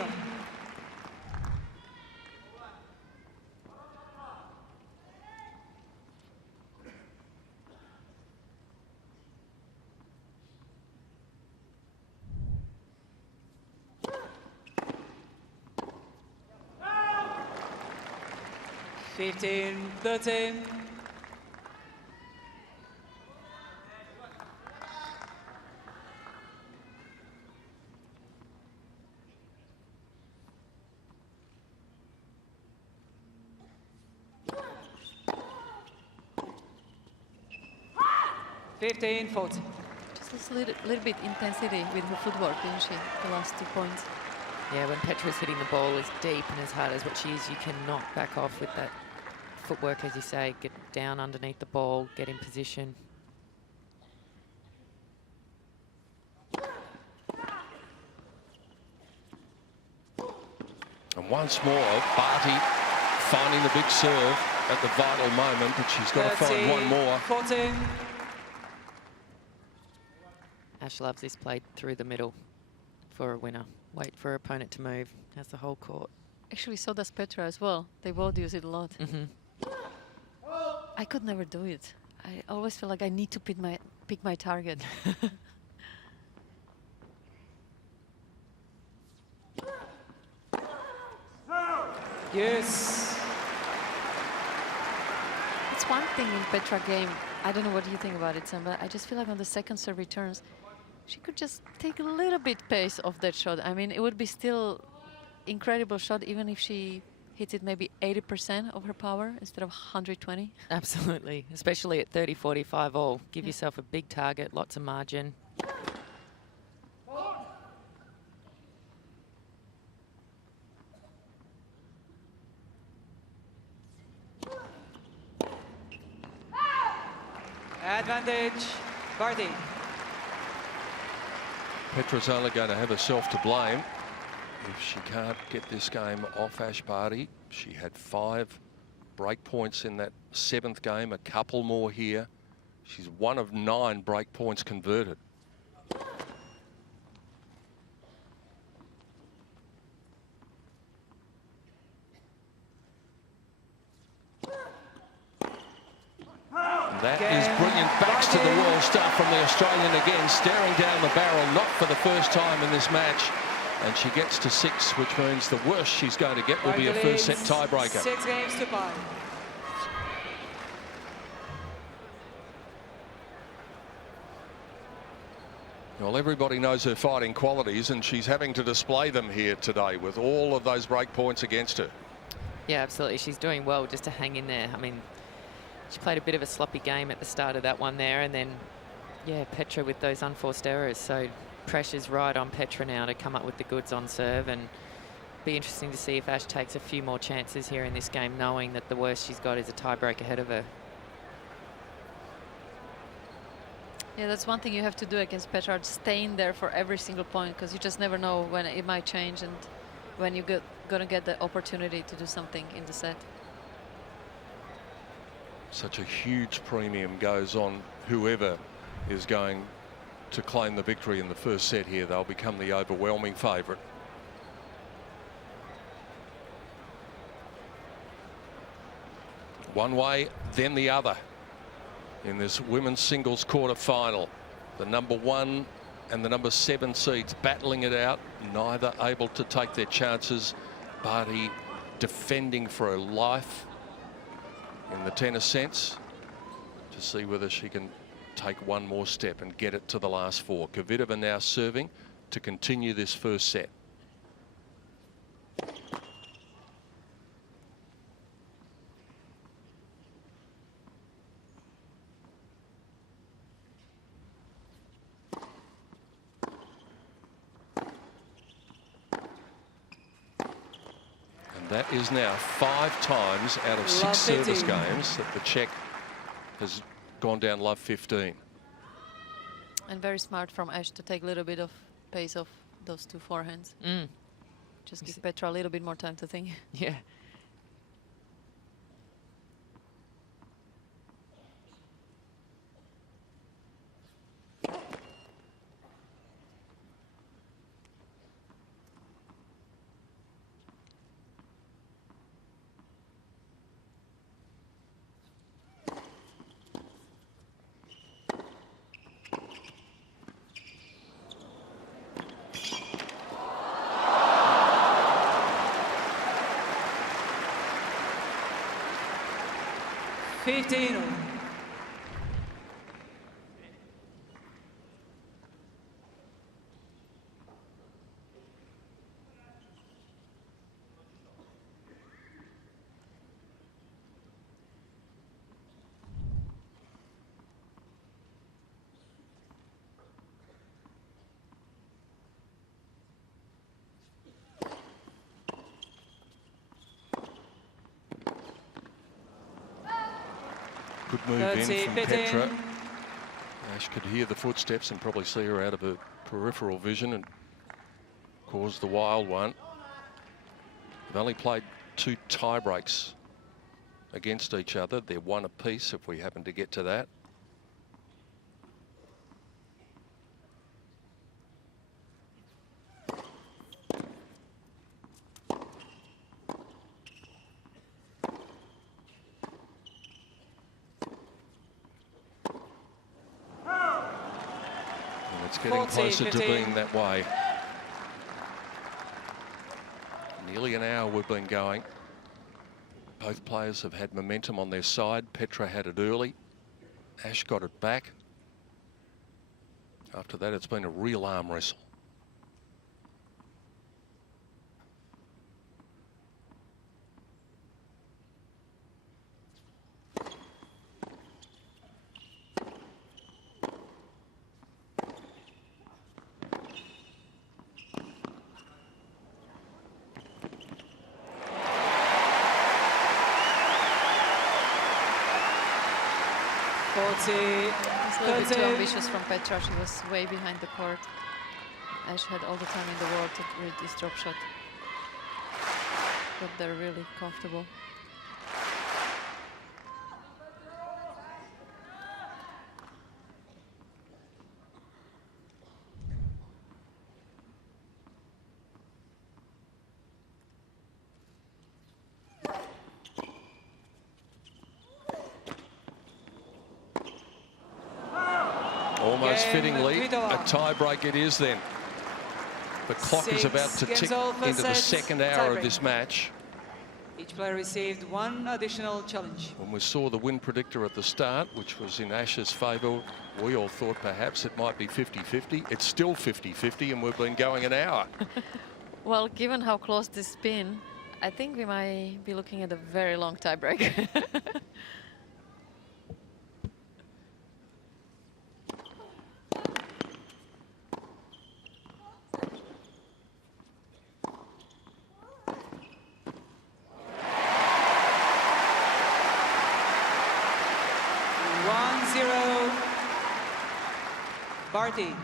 13. Just a little bit intensity with her footwork, didn't she? The last 2 points. Yeah, when Petra's hitting the ball as deep and as hard as what she is, you cannot back off with that footwork, as you say. Get down underneath the ball, get in position. And once more, Barty finding the big serve at the vital moment, but she's got to find one more. 14. Ash loves this play through the middle for a winner. Wait for her opponent to move. Has the whole court. Actually, so does Petra as well. They both use it a lot. I could never do it. I always feel like I need to pick my target. Yes. It's one thing in Petra game. I don't know what you think about it, Sam, but I just feel like on the second serve returns, she could just take a little bit pace off that shot. I mean, it would be still incredible shot even if she hits it maybe 80% of her power instead of 120. Absolutely, especially at 30-45 all. Give yourself a big target, lots of margin. Advantage, Barty. Petra's only going to have herself to blame if she can't get this game off Ash Barty. She had 5 break points in that 7th game, a couple more here. She's 1 of 9 break points converted. That is brilliant. Backs to the wall start from the Australian again, staring down the barrel, not for the first time in this match. And she gets to 6, which means the worst she's going to get will be a first set tiebreaker. 6 games to 5. Well, everybody knows her fighting qualities, and she's having to display them here today with all of those break points against her. Yeah, absolutely. She's doing well just to hang in there. I mean, she played a bit of a sloppy game at the start of that one there, and then, yeah, Petra with those unforced errors. So pressure's right on Petra now to come up with the goods on serve, and be interesting to see if Ash takes a few more chances here in this game, knowing that the worst she's got is a tiebreak ahead of her. Yeah, that's one thing you have to do against Petra, staying there for every single point, because you just never know when it might change and when you're going to get the opportunity to do something in the set. Such a huge premium goes on whoever is going to claim the victory in the first set here. They'll become the overwhelming favourite. One way, then the other. in this women's singles quarter-final. The number 1 and the number 7 seeds battling it out, neither able to take their chances. Barty defending for her life in the tennis sense to see whether she can take one more step and get it to the last 4. Kvitova now serving to continue this first set. That is now 5 times out of 6 service games that the Czech has gone down love 15. And very smart from Ash to take a little bit of pace off those 2 forehands. Just give Petra a little bit more time to think. Yeah. Good move in from Petra. Ash could hear the footsteps and probably see her out of her peripheral vision and caused the wild one. They've only played 2 tie breaks against each other. They're 1 apiece if we happen to get to that. It's getting closer to being that way. Nearly an hour we've been going. Both players have had momentum on their side. Petra had it early. Ash got it back. After that, it's been a real arm wrestle. It's a little bit too ambitious from Petra. She was way behind the court. Ash had all the time in the world to read this drop shot. But they're really comfortable. Almost fittingly, a tie-break it is then. The clock is about to tick into the second hour of this match. Each player received 1 additional challenge. When we saw the win predictor at the start, which was in Ash's favour, we all thought perhaps it might be 50-50. It's still 50-50 and we've been going an hour. Well, given how close this has been, I think we might be looking at a very long tie-break. Barty.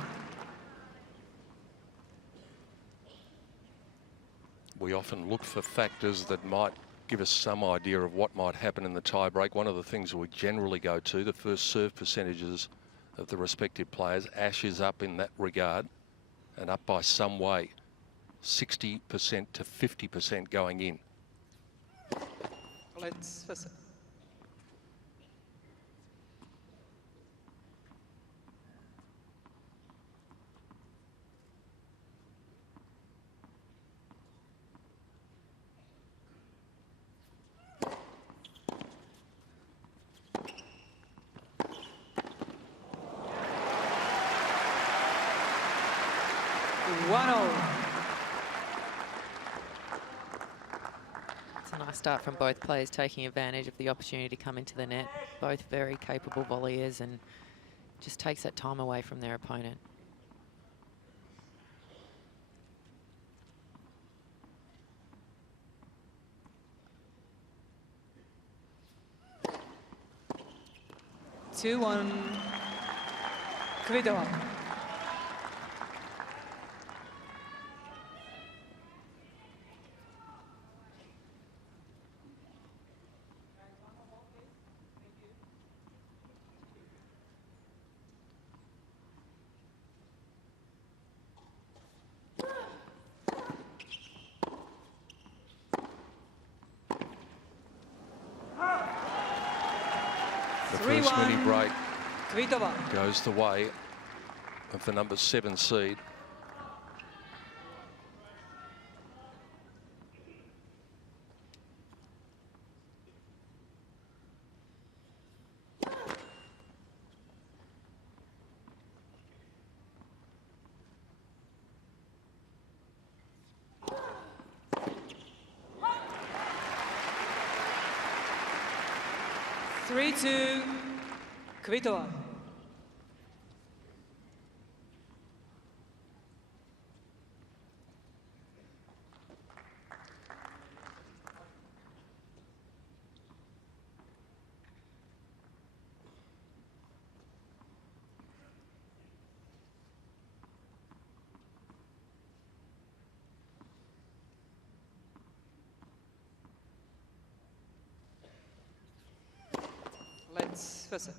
We often look for factors that might give us some idea of what might happen in the tie-break. One of the things we generally go to, the first serve percentages of the respective players. Ash is up in that regard and up by some way, 60% to 50% going in. Let's listen. 1-0. It's a nice start from both players, taking advantage of the opportunity to come into the net. Both very capable volleyers, and just takes that time away from their opponent. Two-one. Kvitova. The first mini break Kvitova. goes the way of the number 7 seed. Three-two. Kvitova. Let's first set.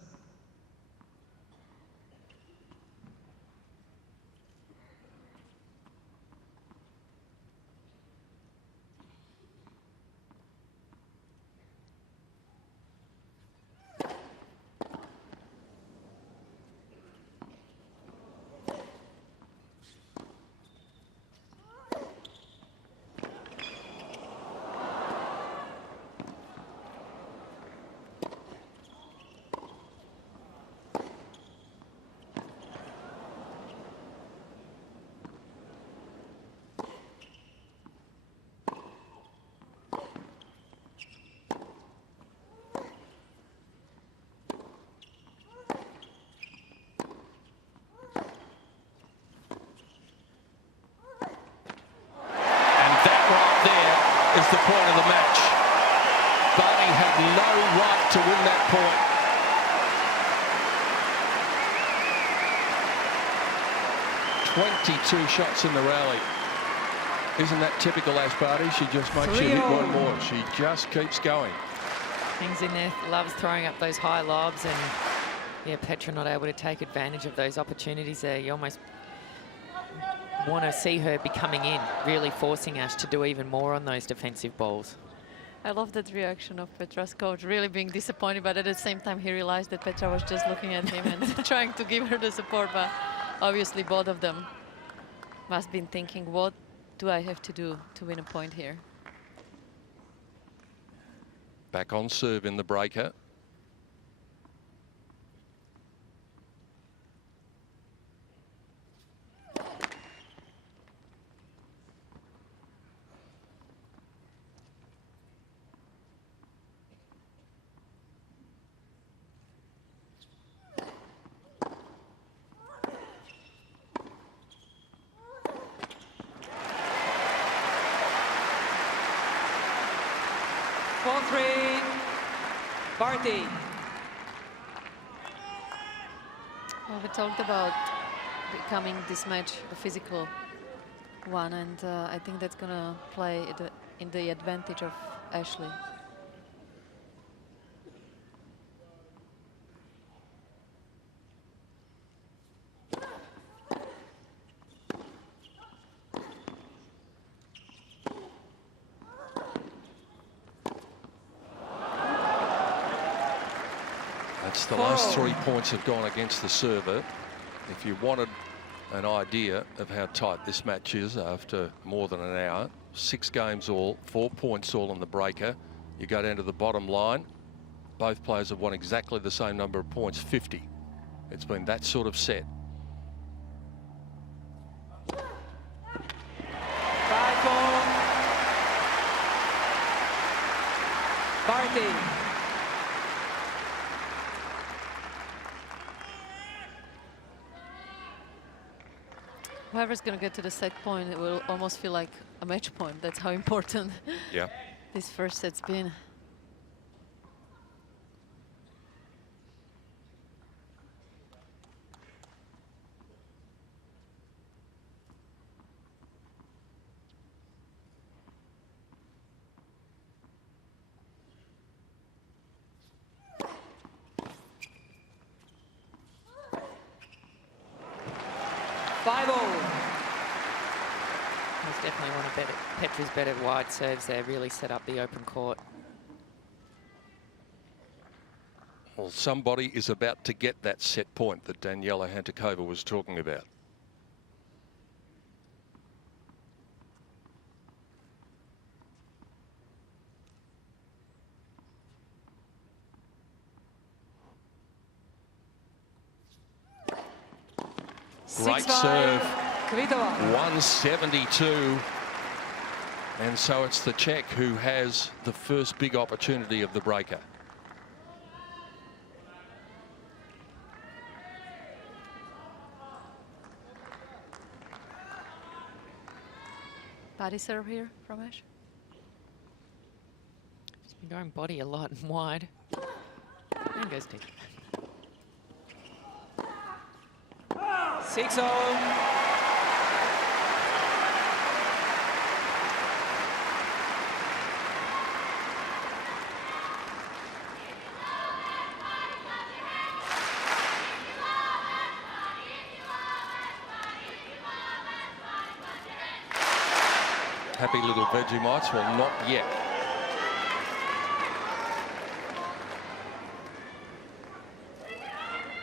Is the point of the match. Barty had no right to win that point. 22 shots in the rally. Isn't that typical Ash Barty? She just makes you hit one more. She just keeps going. Things in there, loves throwing up those high lobs, and yeah, Petra not able to take advantage of those opportunities there. You almost want to see her be coming in, really forcing Ash to do even more on those defensive balls. I love that reaction of Petra's coach, really being disappointed, but at the same time he realized that Petra was just looking at him and trying to give her the support. But obviously both of them must have been thinking, what do I have to do to win a point here? Back on serve in the breaker. Barty. Well, we talked about becoming this match a physical one, and I think that's going to play in the advantage of Ashleigh. The last 3 points have gone against the server. If you wanted an idea of how tight this match is after more than an hour, 6 games all, 4 points all on the breaker. You go down to the bottom line. Both players have won exactly the same number of points, 50. It's been that sort of set. Whoever's going to get to the set point, it will almost feel like a match point. That's how important Yeah. this first set's been. There's definitely one of Petra's better wide serves there, really set up the open court. Well, somebody is about to get that set point that Daniela Hantuchova was talking about. Great serve. Kvitova. 172. And so it's the Czech who has the first big opportunity of the breaker. Body serve here from Ash. She's been going body a lot and wide. And goes deep. 6-0. Happy little Vegemites? Well, not yet.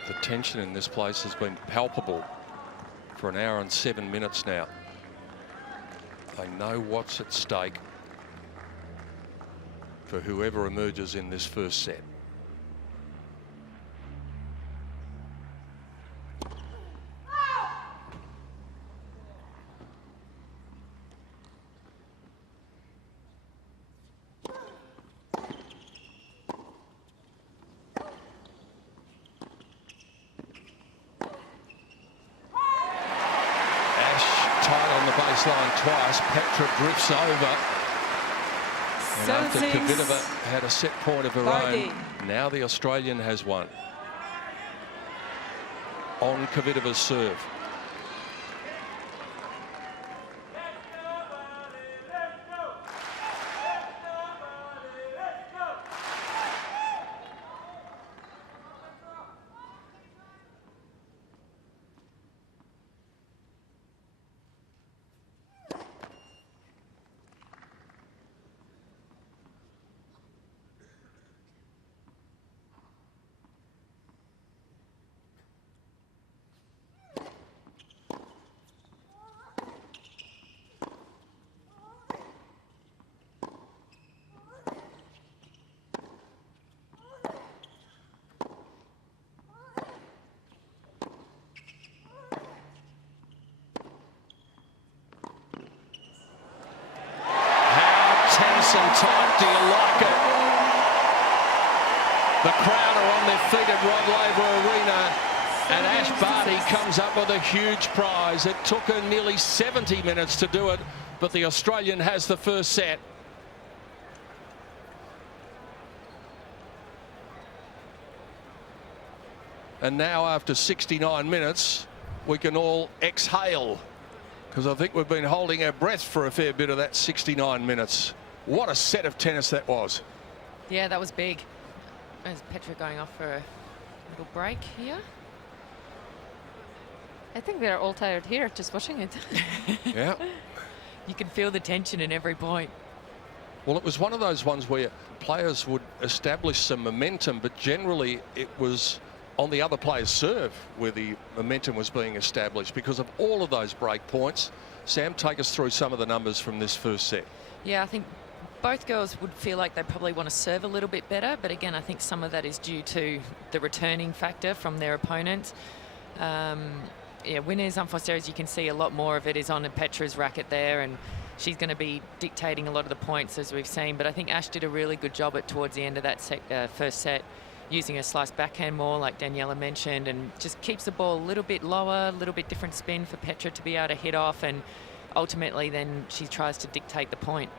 The tension in this place has been palpable for an hour and 7 minutes now. They know what's at stake for whoever emerges in this first set. Baseline twice. Petra drifts over. And after Kvitova had a set point of her Barty. own, now the Australian has one. On Kvitova's serve. And tight, do you like it? The crowd are on their feet at Rod Laver Arena, and Ashleigh Barty comes up with a huge prize. It took her nearly 70 minutes to do it, but the Australian has the first set. And now, after 69 minutes, we can all exhale, because I think we've been holding our breath for a fair bit of that 69 minutes. What a set of tennis that was. Yeah, that was big. Is Petra going off for a little break here? I think they're all tired here just watching it. Yeah. You can feel the tension in every point. Well, it was one of those ones where players would establish some momentum, but generally it was on the other player's serve where the momentum was being established because of all of those break points. Sam, take us through some of the numbers from this first set. Yeah, I think both girls would feel like they probably want to serve a little bit better, but again, I think some of that is due to the returning factor from their opponents. Yeah, winners, unfortunately, you can see a lot more of it is on Petra's racket there, and she's going to be dictating a lot of the points as we've seen. But I think Ash did a really good job towards the end of that first set, using her slice backhand more, like Daniela mentioned, and just keeps the ball a little bit lower, a little bit different spin for Petra to be able to hit off, and ultimately then she tries to dictate the point.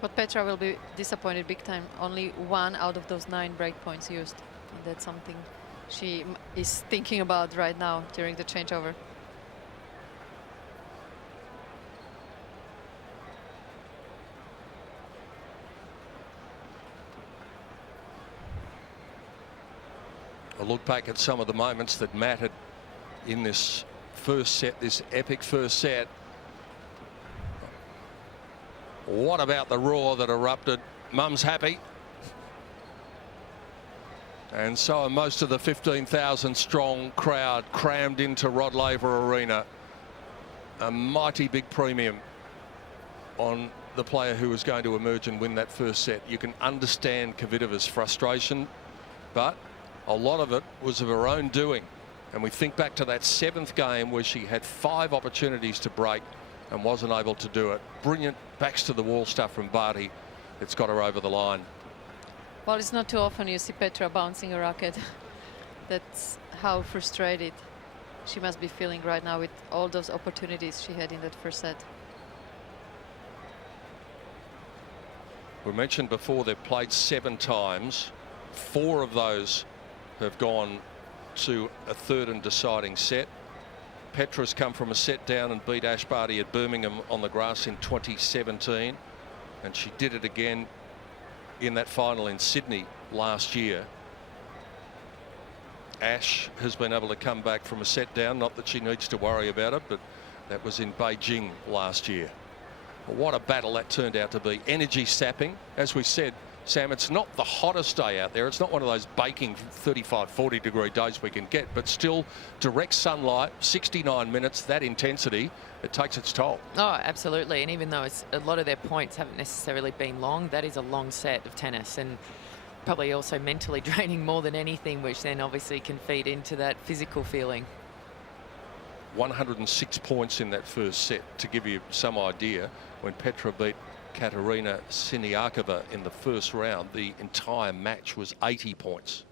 But Petra will be disappointed big time. Only 1 out of those 9 break points used. And that's something she is thinking about right now during the changeover. A look back at some of the moments that mattered in this first set, this epic first set. What about the roar that erupted? Mum's happy. And so are most of the 15,000 strong crowd crammed into Rod Laver Arena. A mighty big premium on the player who was going to emerge and win that first set. You can understand Kvitova's frustration, but a lot of it was of her own doing. And we think back to that 7th game where she had 5 opportunities to break and wasn't able to do it. Brilliant backs to the wall stuff from Barty. It's got her over the line. Well, it's not too often you see Petra bouncing a racket. That's how frustrated she must be feeling right now with all those opportunities she had in that first set. We mentioned before they've played 7 times. 4 of those have gone to a 3rd and deciding set. Petra's come from a set down and beat Ashleigh Barty at Birmingham on the grass in 2017, and she did it again in that final in Sydney last year. Ash has been able to come back from a set down, not that she needs to worry about it, but that was in Beijing last year. But what a battle that turned out to be. Energy sapping, as we said, Sam, it's not the hottest day out there. It's not one of those baking 35, 40 degree days we can get, but still direct sunlight, 69 minutes, that intensity, it takes its toll. Oh, absolutely. And even though a lot of their points haven't necessarily been long, that is a long set of tennis, and probably also mentally draining more than anything, which then obviously can feed into that physical feeling. 106 points in that first set, to give you some idea. When Petra beat Katerina Siniakova in the first round, the entire match was 80 points.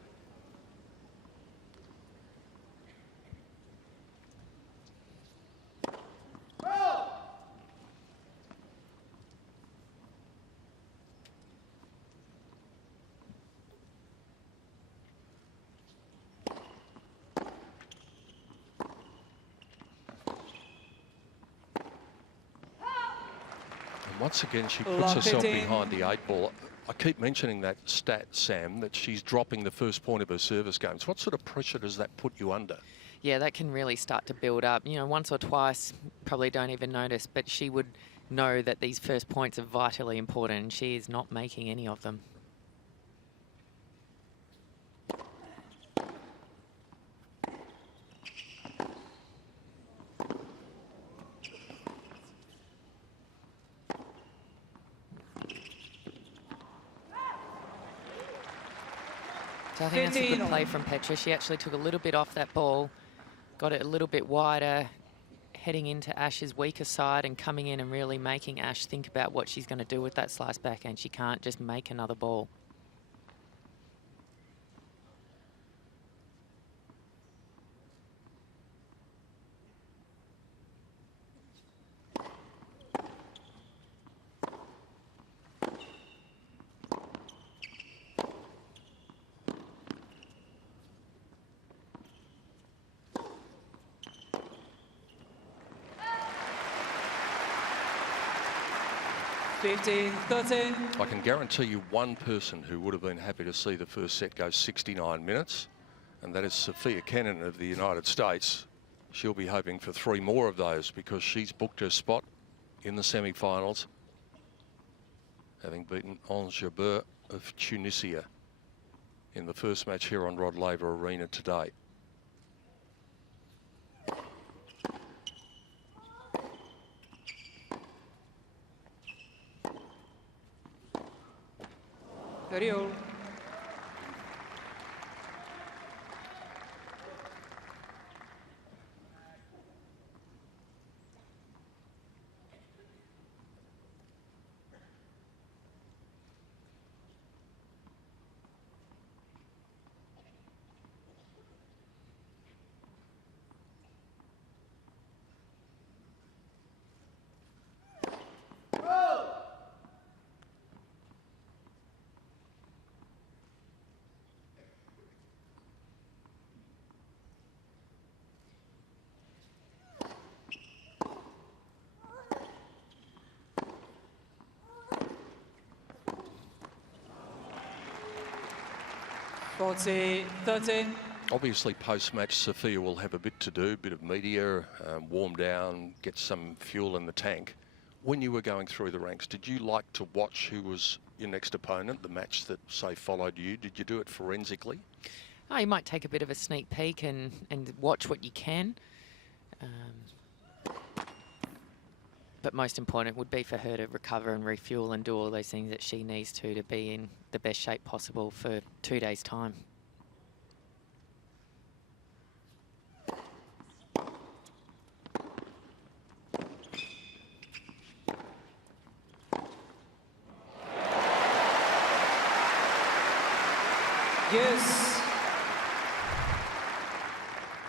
Once again, she puts herself behind the 8 ball. I keep mentioning that stat, Sam, that she's dropping the first point of her service games. What sort of pressure does that put you under? Yeah, that can really start to build up. You know, once or twice, probably don't even notice, but she would know that these first points are vitally important, and she is not making any of them. So I think that's a good play from Petra. She actually took a little bit off that ball, got it a little bit wider, heading into Ash's weaker side and coming in and really making Ash think about what she's going to do with that slice backhand. She can't just make another ball. I can guarantee you one person who would have been happy to see the first set go 69 minutes, and that is Sophia Kenin of the United States. She'll be hoping for 3 more of those because she's booked her spot in the semi-finals, having beaten Ons Jabeur of Tunisia in the first match here on Rod Laver Arena today. Very old. 40-13. Obviously, post-match, Sophia will have a bit to do, a bit of media, warm down, get some fuel in the tank. When you were going through the ranks, did you like to watch who was your next opponent, the match that, say, followed you? Did you do it forensically? Oh, you might take a bit of a sneak peek and watch what you can. But most important would be for her to recover and refuel and do all those things that she needs to be in the best shape possible for 2 days' time. Yes.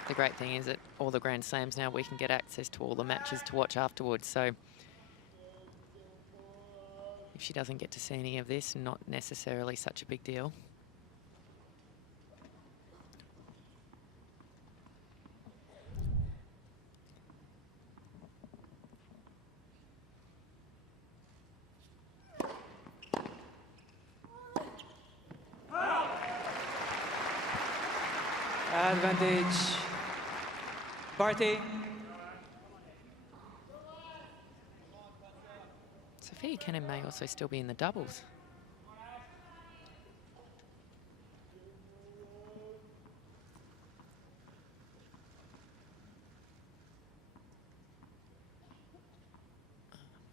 The great thing is that all the Grand Slams now we can get access to all the matches to watch afterwards. So if she doesn't get to see any of this, not necessarily such a big deal. Advantage. Barty. Sophia Cain may also still be in the doubles.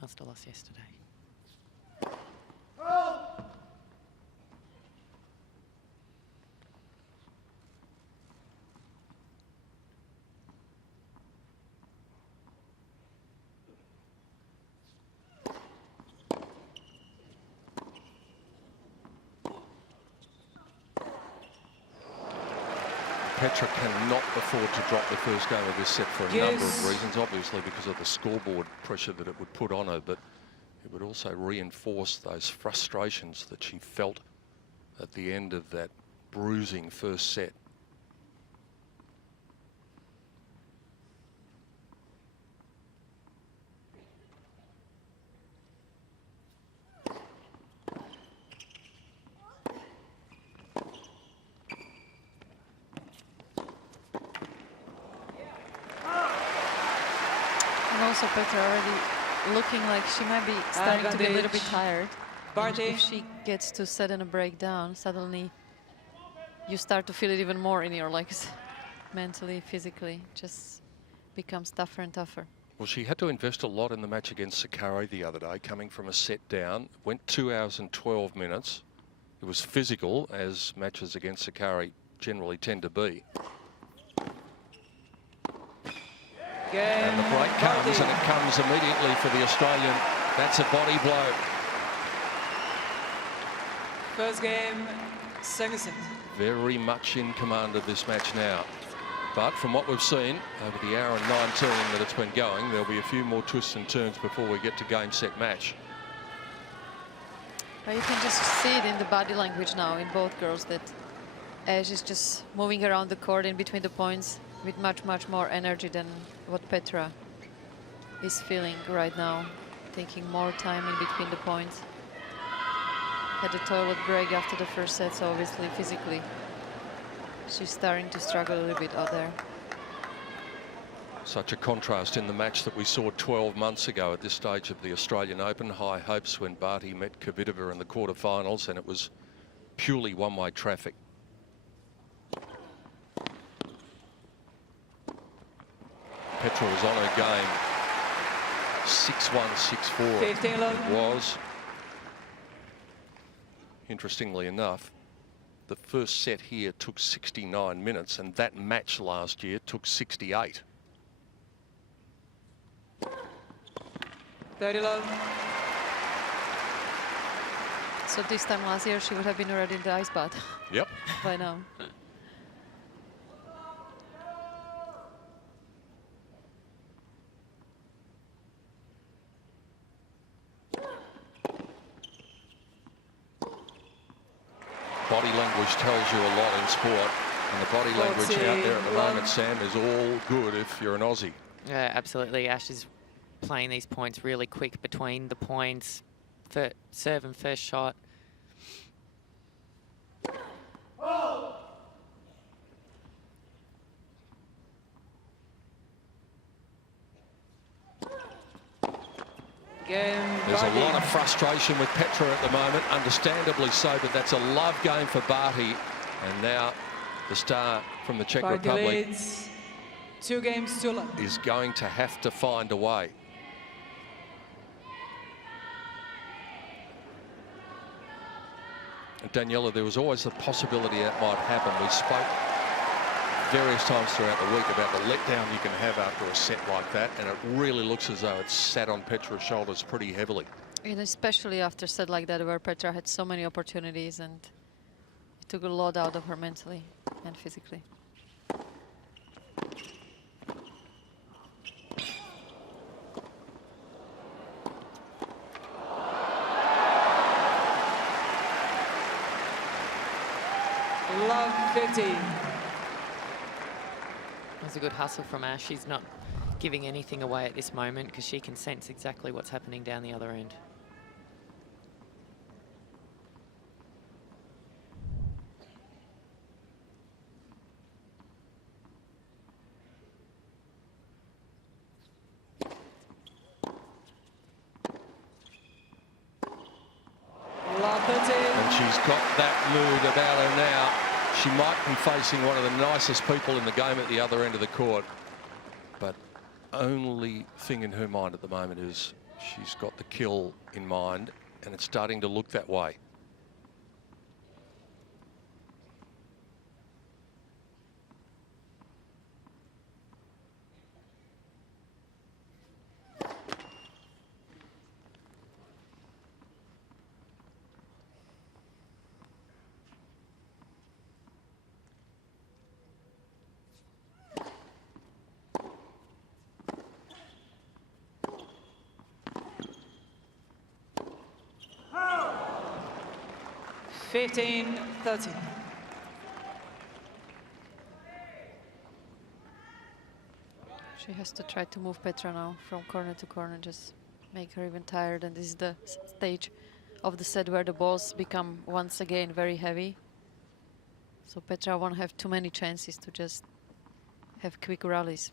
Must have lost yesterday. Petra cannot afford to drop the first game of this set for a number of reasons, obviously because of the scoreboard pressure that it would put on her, but it would also reinforce those frustrations that she felt at the end of that bruising first set. Also, Petra already looking like she might be starting to be a little bit tired. Barty. If she gets to sudden a breakdown, suddenly you start to feel it even more in your legs, mentally, physically. Just becomes tougher and tougher. Well, she had to invest a lot in the match against Sakkari the other day, coming from a set down. Went 2 hours and 12 minutes. It was physical, as matches against Sakkari generally tend to be. And the break comes, and it comes immediately for the Australian. That's a body blow. First game, second set. Very much in command of this match now. But from what we've seen over the hour and 19 that it's been going, there'll be a few more twists and turns before we get to game, set, match. But you can just see it in the body language now in both girls that Ash is just moving around the court in between the points with much more energy than what Petra is feeling right now. Taking more time in between the points. Had a toilet break after the first set, so obviously physically she's starting to struggle a little bit out there. Such a contrast in the match that we saw 12 months ago at this stage of the Australian Open. High hopes when Barty met Kvitova in the quarterfinals, and it was purely one-way traffic. Petra was on her game. 6-1, 6-4 15 love. It was. Interestingly enough, the first set here took 69 minutes, and that match last year took 68. 30 love. So this time last year she would have been already in the ice bath. Yep. By now. Body language tells you a lot in sport, and the body language out there at the moment, Sam, is all good if you're an Aussie. Yeah, absolutely. Ash is playing these points really quick between the points. Serve and first shot. Game There's a Barty. lot of frustration with Petra at the moment, understandably so, but that's a love game for Barty. And now the star from the Czech Barty Republic leads 2-0. is going to have to find a way. And Daniela, there was always the possibility that might happen. We spoke various times throughout the week about the letdown you can have after a set like that, and it really looks as though it's sat on Petra's shoulders pretty heavily. And especially after a set like that, where Petra had so many opportunities, and it took a lot out of her mentally and physically. Love 15. That's a good hustle from Ash. She's not giving anything away at this moment because she can sense exactly what's happening down the other end. Love 13. And she's got that mood about her now. She might be facing one of the nicest people in the game at the other end of the court, but only thing in her mind at the moment is she's got the kill in mind, and it's starting to look that way. Fifteen, 13. She has to try to move Petra now from corner to corner, just make her even tired. And this is the stage of the set where the balls become once again very heavy. So Petra won't have too many chances to just have quick rallies.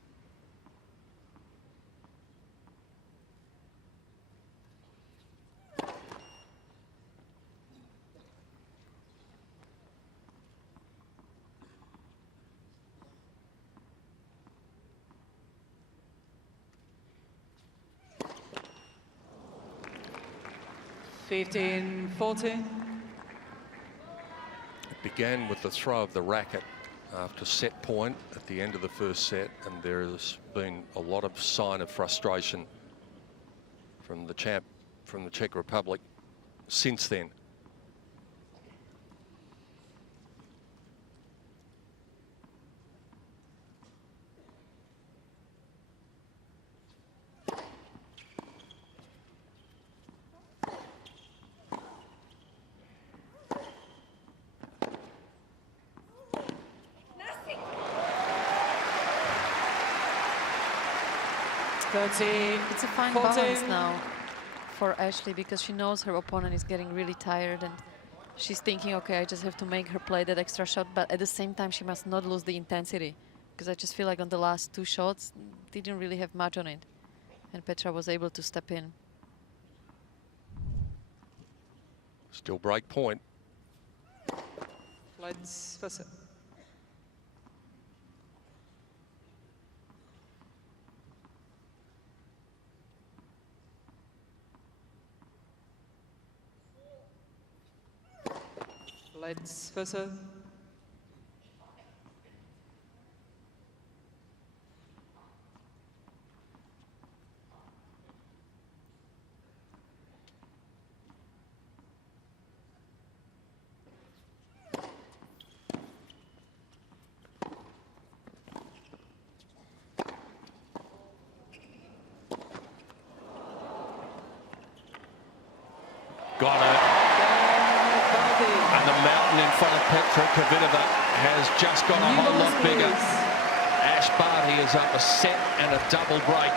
Fifteen, 14. It began with the throw of the racket after set point at the end of the first set, and there has been a lot of sign of frustration from the champ from the Czech Republic since then. It's a fine 14. balance now for Ashleigh, because she knows her opponent is getting really tired and she's thinking, okay, I just have to make her play that extra shot, but at the same time she must not lose the intensity, because I just feel like on the last two shots didn't really have much on it, and Petra was able to step in. Still break point. Let's pass it. Let's pass it. Got it. And the mountain in front of Petra Kvitova has just got a whole lot bigger. Ash Barty is up a set and a double break.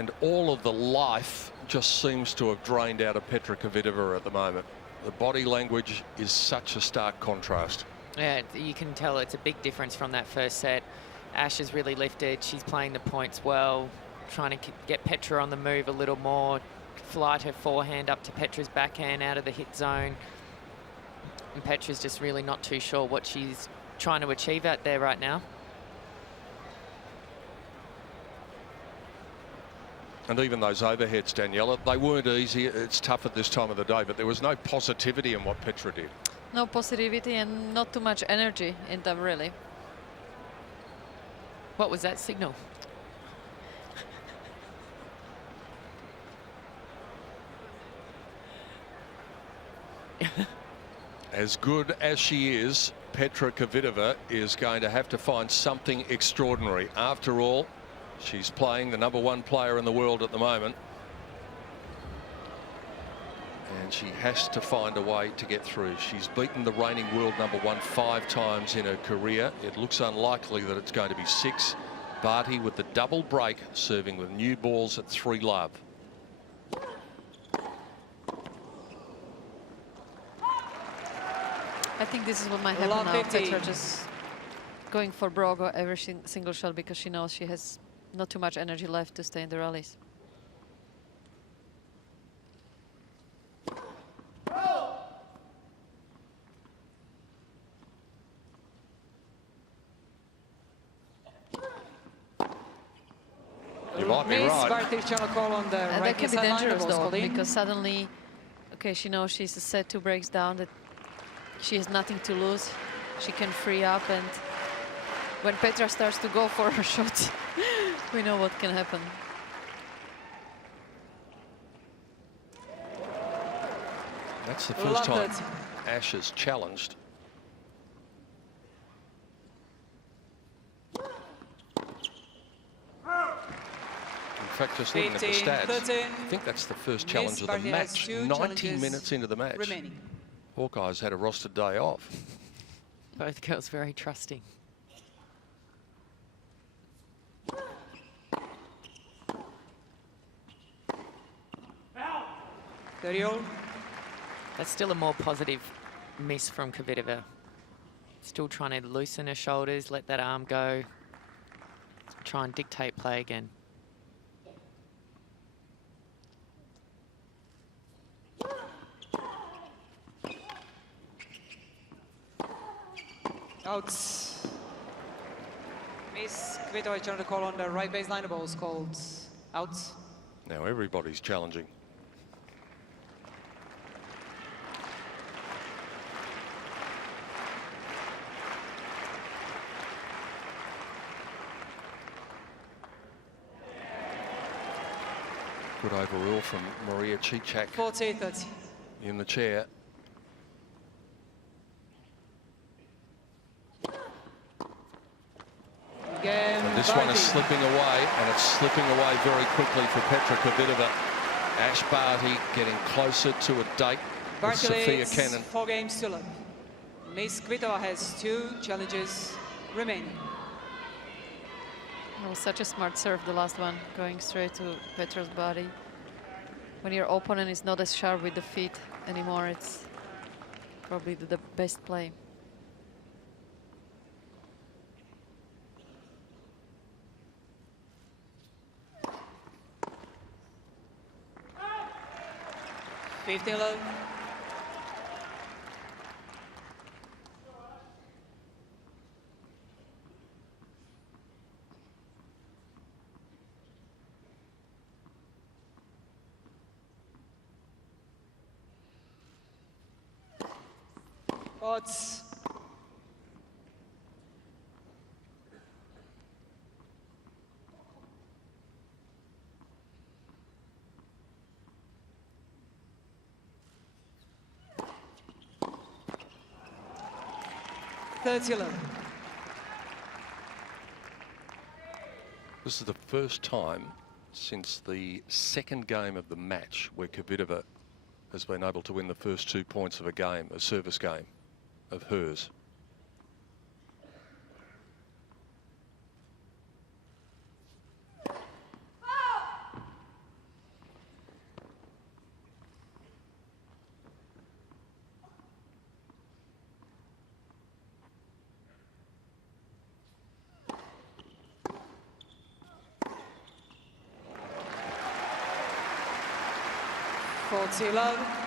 And all of the life just seems to have drained out of Petra Kvitova at the moment. The body language is such a stark contrast. Yeah, you can tell it's a big difference from that first set. Ash has really lifted. She's playing the points well, trying to get Petra on the move a little more, flight her forehand up to Petra's backhand out of the hit zone. And Petra's just really not too sure what she's trying to achieve out there right now. And even those overheads, Daniela, they weren't easy. It's tough at this time of the day, but there was no positivity in what Petra did. No positivity and not too much energy in them, really. What was that signal? As good as she is, Petra Kvitova is going to have to find something extraordinary. After all, she's playing the #1 player in the world at the moment. And she has to find a way to get through. She's beaten the reigning world #1 5 times in her career. It looks unlikely that it's going to be 6. Barty with the double break, serving with new balls at 3-love. I think this is what might happen now. Petra just going for broke every single shot because she knows she has not too much energy left to stay in the rallies. You might be right. Barty trying to call on the And right that can be side line, dangerous the ball's though, called in. because suddenly, okay, she knows she's a set 2 breaks down, that she has nothing to lose. She can free up, and when Petra starts to go for her shot, we know what can happen. That's the first time Ash has challenged. In fact, just looking at the 15, stats, 13. I think that's the first challenge of the Barty has match. 2 90 challenges minutes into the match. remaining. Hawkeye's had a rostered day off. Both girls very trusting. That's still a more positive miss from Kvitova. Still trying to loosen her shoulders, let that arm go. Try and dictate play again. Out. Miss Kvitova trying to call on the right baseline. The ball's called out. Now everybody's challenging. Good overrule from Maria Cicak 40-30. in the chair. Again, And this one is Barty. slipping away, and it's slipping away very quickly for Petra Kvitova. Ash Barty getting closer to a date with Barty Sophia leads Cain. 4 games to love. Miss Kvitova has 2 challenges remaining. It was such a smart serve, the last one, going straight to Petra's body. When your opponent is not as sharp with the feet anymore, it's probably the best play. Love. Odds. This is the first time since the second game of the match where Kvitova has been able to win the first 2 points of a game, a service game of hers. 40 love.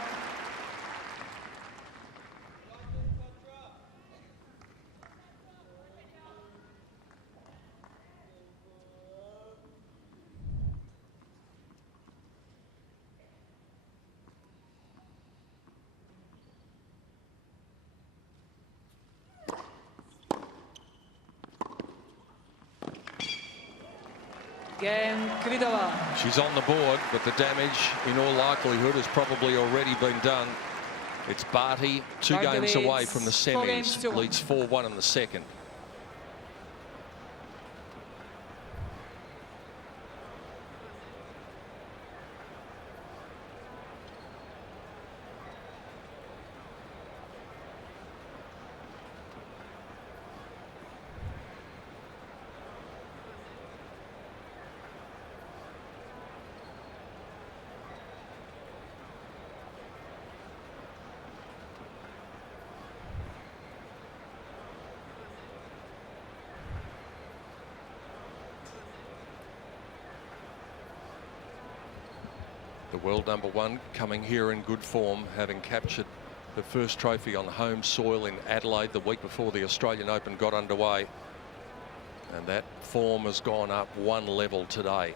Cain, Kvitova. She's on the board, but the damage in all likelihood has probably already been done. It's Barty, two Barty games away leads from the 4 games semis, to 1. leads 4-1 in the second. The world #1 coming here in good form, having captured the first trophy on home soil in Adelaide the week before the Australian Open got underway. And that form has gone up 1 level today.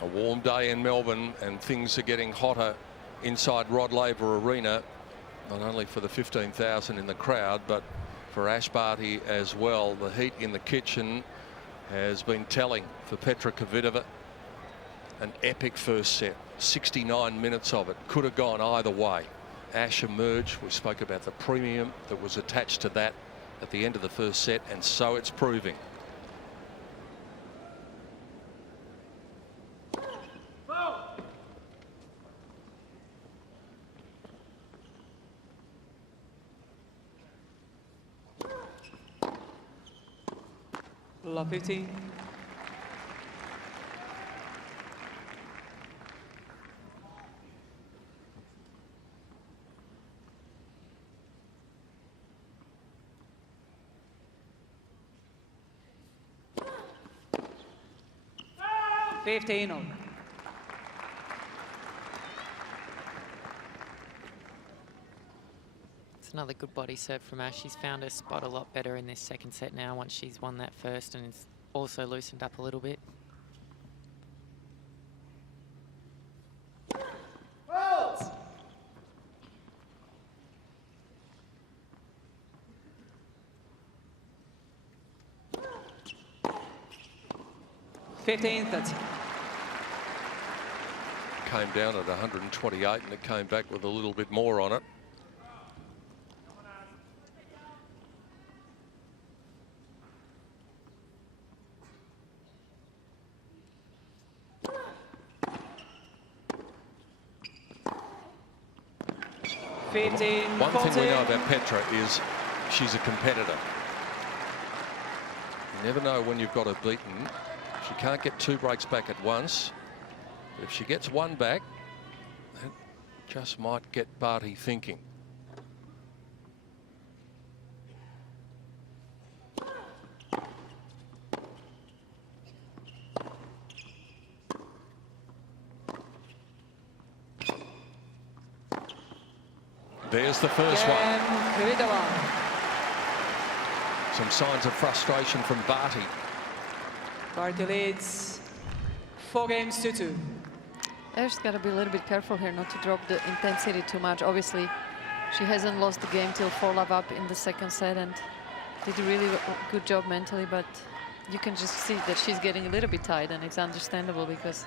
A warm day in Melbourne, and things are getting hotter inside Rod Laver Arena, not only for the 15,000 in the crowd, but for Ashleigh Barty as well. The heat in the kitchen has been telling for Petra Kvitova. An epic first set, 69 minutes of it, could have gone either way. Ash emerged. We spoke about the premium that was attached to that at the end of the first set, and so it's proving. Love 15. It's another good body serve from Ash. She's found her spot a lot better in this second set now once she's won that first, and it's also loosened up a little bit. Rolls. 15-30. Came down at 128 and it came back with a little bit more on it. One thing we know about Petra is she's a competitor. You never know when you've got her beaten. She can't get 2 breaks back at once. But if she gets 1 back, that just might get Barty thinking. There's the first one. Some signs of frustration from Barty. Barty leads 4-2. Ash's got to be a little bit careful here not to drop the intensity too much. Obviously, she hasn't lost the game till 4-love up in the second set and did a really good job mentally, but you can just see that she's getting a little bit tired, and it's understandable because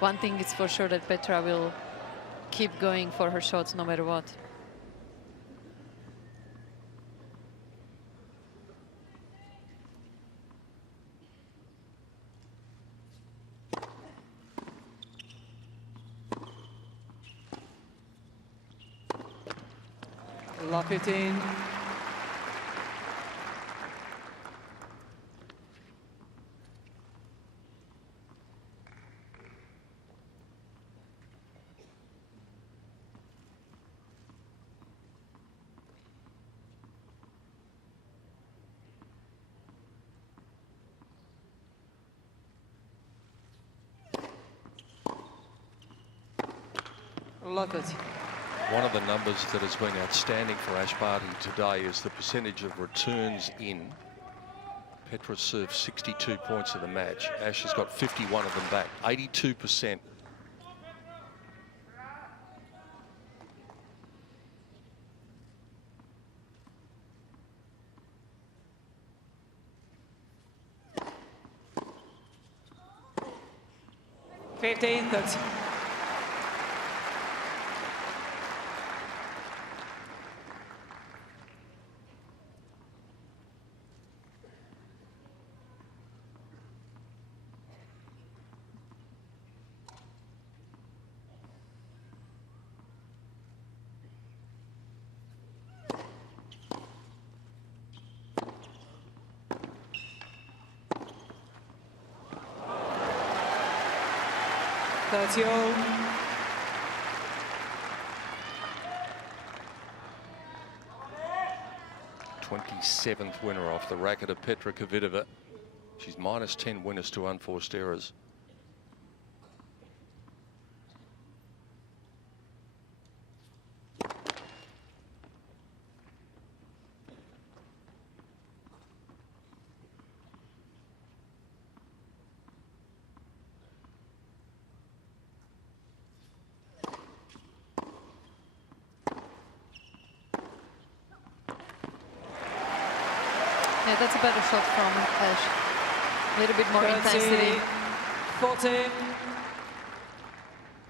one thing is for sure that Petra will keep going for her shots no matter what. Love 15. Lot 30. One of the numbers that has been outstanding for Ash Barty today is the percentage of returns in. Petra served 62 points of the match. Ash has got 51 of them back, 82%. That's 30. 27th winner off the racket of Petra Kvitova. She's minus 10 winners to unforced errors. Yeah, that's a better shot from Ash. A little bit more 30, intensity. 40.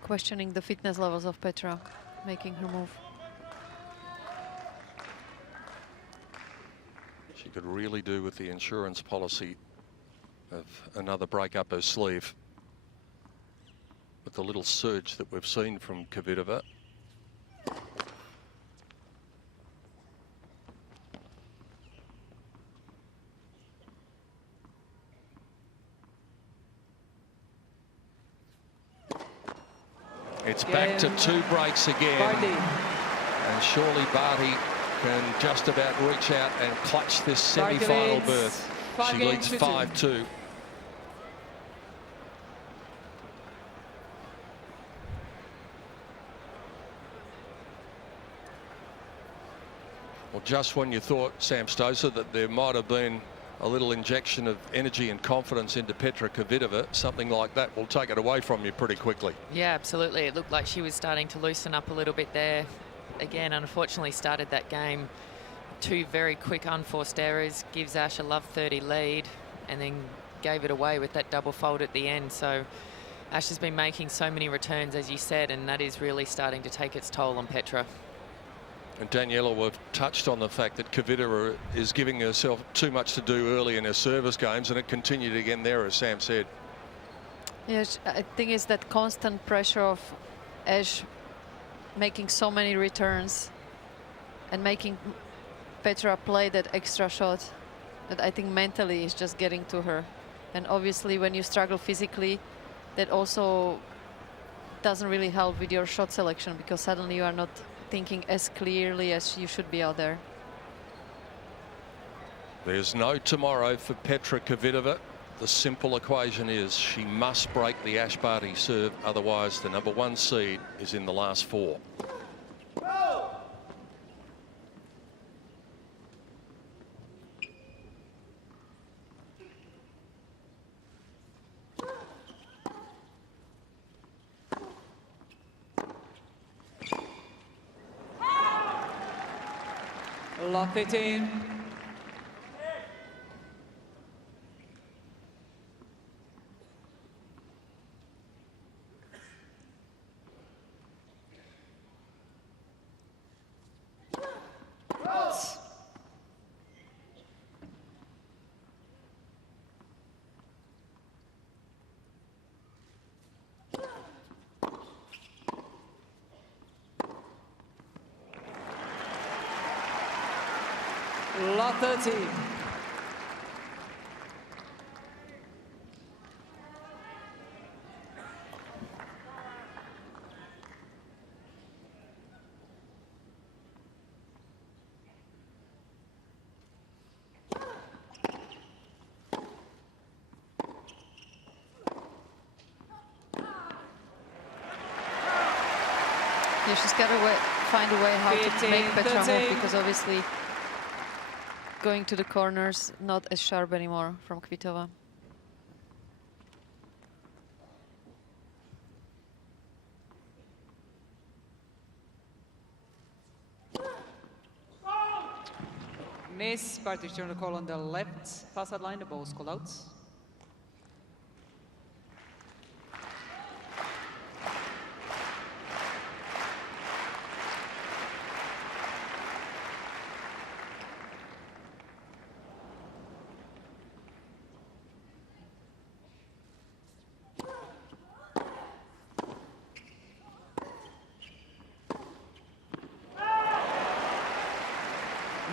Questioning the fitness levels of Petra, making her move. She could really do with the insurance policy of another break up her sleeve. With the little surge that we've seen from Kvitova. It's back to 2 breaks again. Barty. And surely Barty can just about reach out and clutch this semi-final berth. She leads 5-2. Well, just when you thought, Sam Stosur, that there might have been a little injection of energy and confidence into Petra Kvitova, something like that will take it away from you pretty quickly. Yeah, absolutely. It looked like she was starting to loosen up a little bit there. Again, unfortunately started that game. 2 very quick unforced errors, gives Ash a love 30 lead, and then gave it away with that double fault at the end. So Ash has been making so many returns, as you said, and that is really starting to take its toll on Petra. And Daniela, we've touched on the fact that Kvitova is giving herself too much to do early in her service games, and it continued again there, as Sam said. Yes, I think it's that constant pressure of Ash making so many returns and making Petra play that extra shot that I think mentally is just getting to her. And obviously when you struggle physically, that also doesn't really help with your shot selection, because suddenly you are not thinking as clearly as you should be out there. There's no tomorrow for Petra Kvitova. The simple equation is she must break the Ash Barty serve, otherwise the #1 seed is in the last 4. Lot 15. Lot 30. Yeah, she's got to find a way how to make Petra move, because obviously going to the corners not as sharp anymore from Kvitova. Miss Barty trying to call on the left facade line. The ball's called out.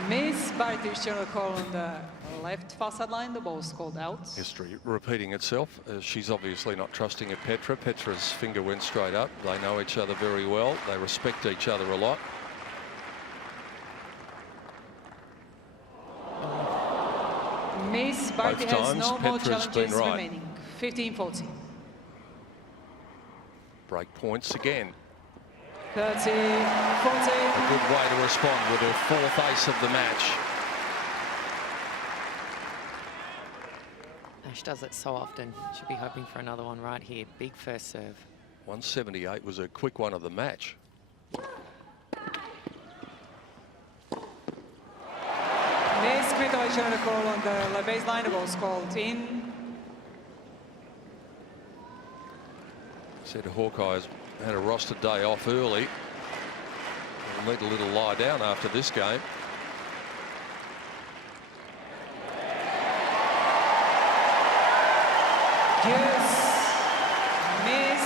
Miss Barty trying to call on the left facade line. The ball's called out. History repeating itself. She's obviously not trusting of Petra. Petra's finger went straight up. They know each other very well. They respect each other a lot. Miss Barty Both has times, no more Petra's challenges been right. remaining. 15-14. Break points again. 30-14. A good way to respond with her fourth ace of the match. Ash does it so often. She'll be hoping for another one right here. Big first serve. 178 was a quick one of the match. Miss Kvitova trying to call on the baseline. The ball's called in. Said Hawkeye's had a roster day off early. They'll need a little lie down after this game. Yes. Miss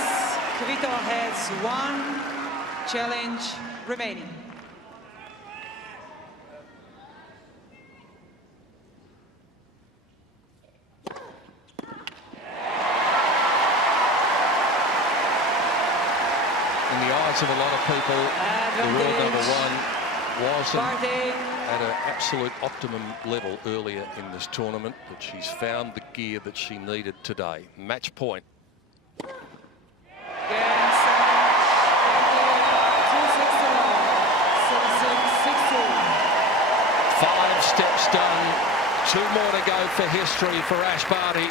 Kvitova has one challenge remaining. Of a lot of people, the world number one wasn't at an absolute optimum level earlier in this tournament, but she's found the gear that she needed today. Match point. 5 steps done, 2 more to go for history for Ash Barty.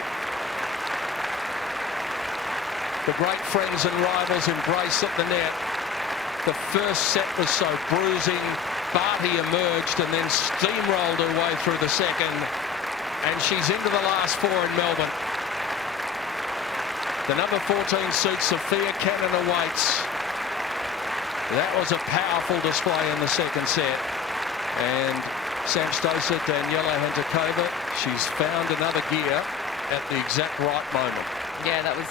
The great friends and rivals embrace at the net. The first set was so bruising. Barty emerged and then steamrolled her way through the second. And she's into the last 4 in Melbourne. The number 14 seed, Sophia Cain, awaits. That was a powerful display in the second set. And Samstosa Daniela Hentakova, she's found another gear at the exact right moment. Yeah, that was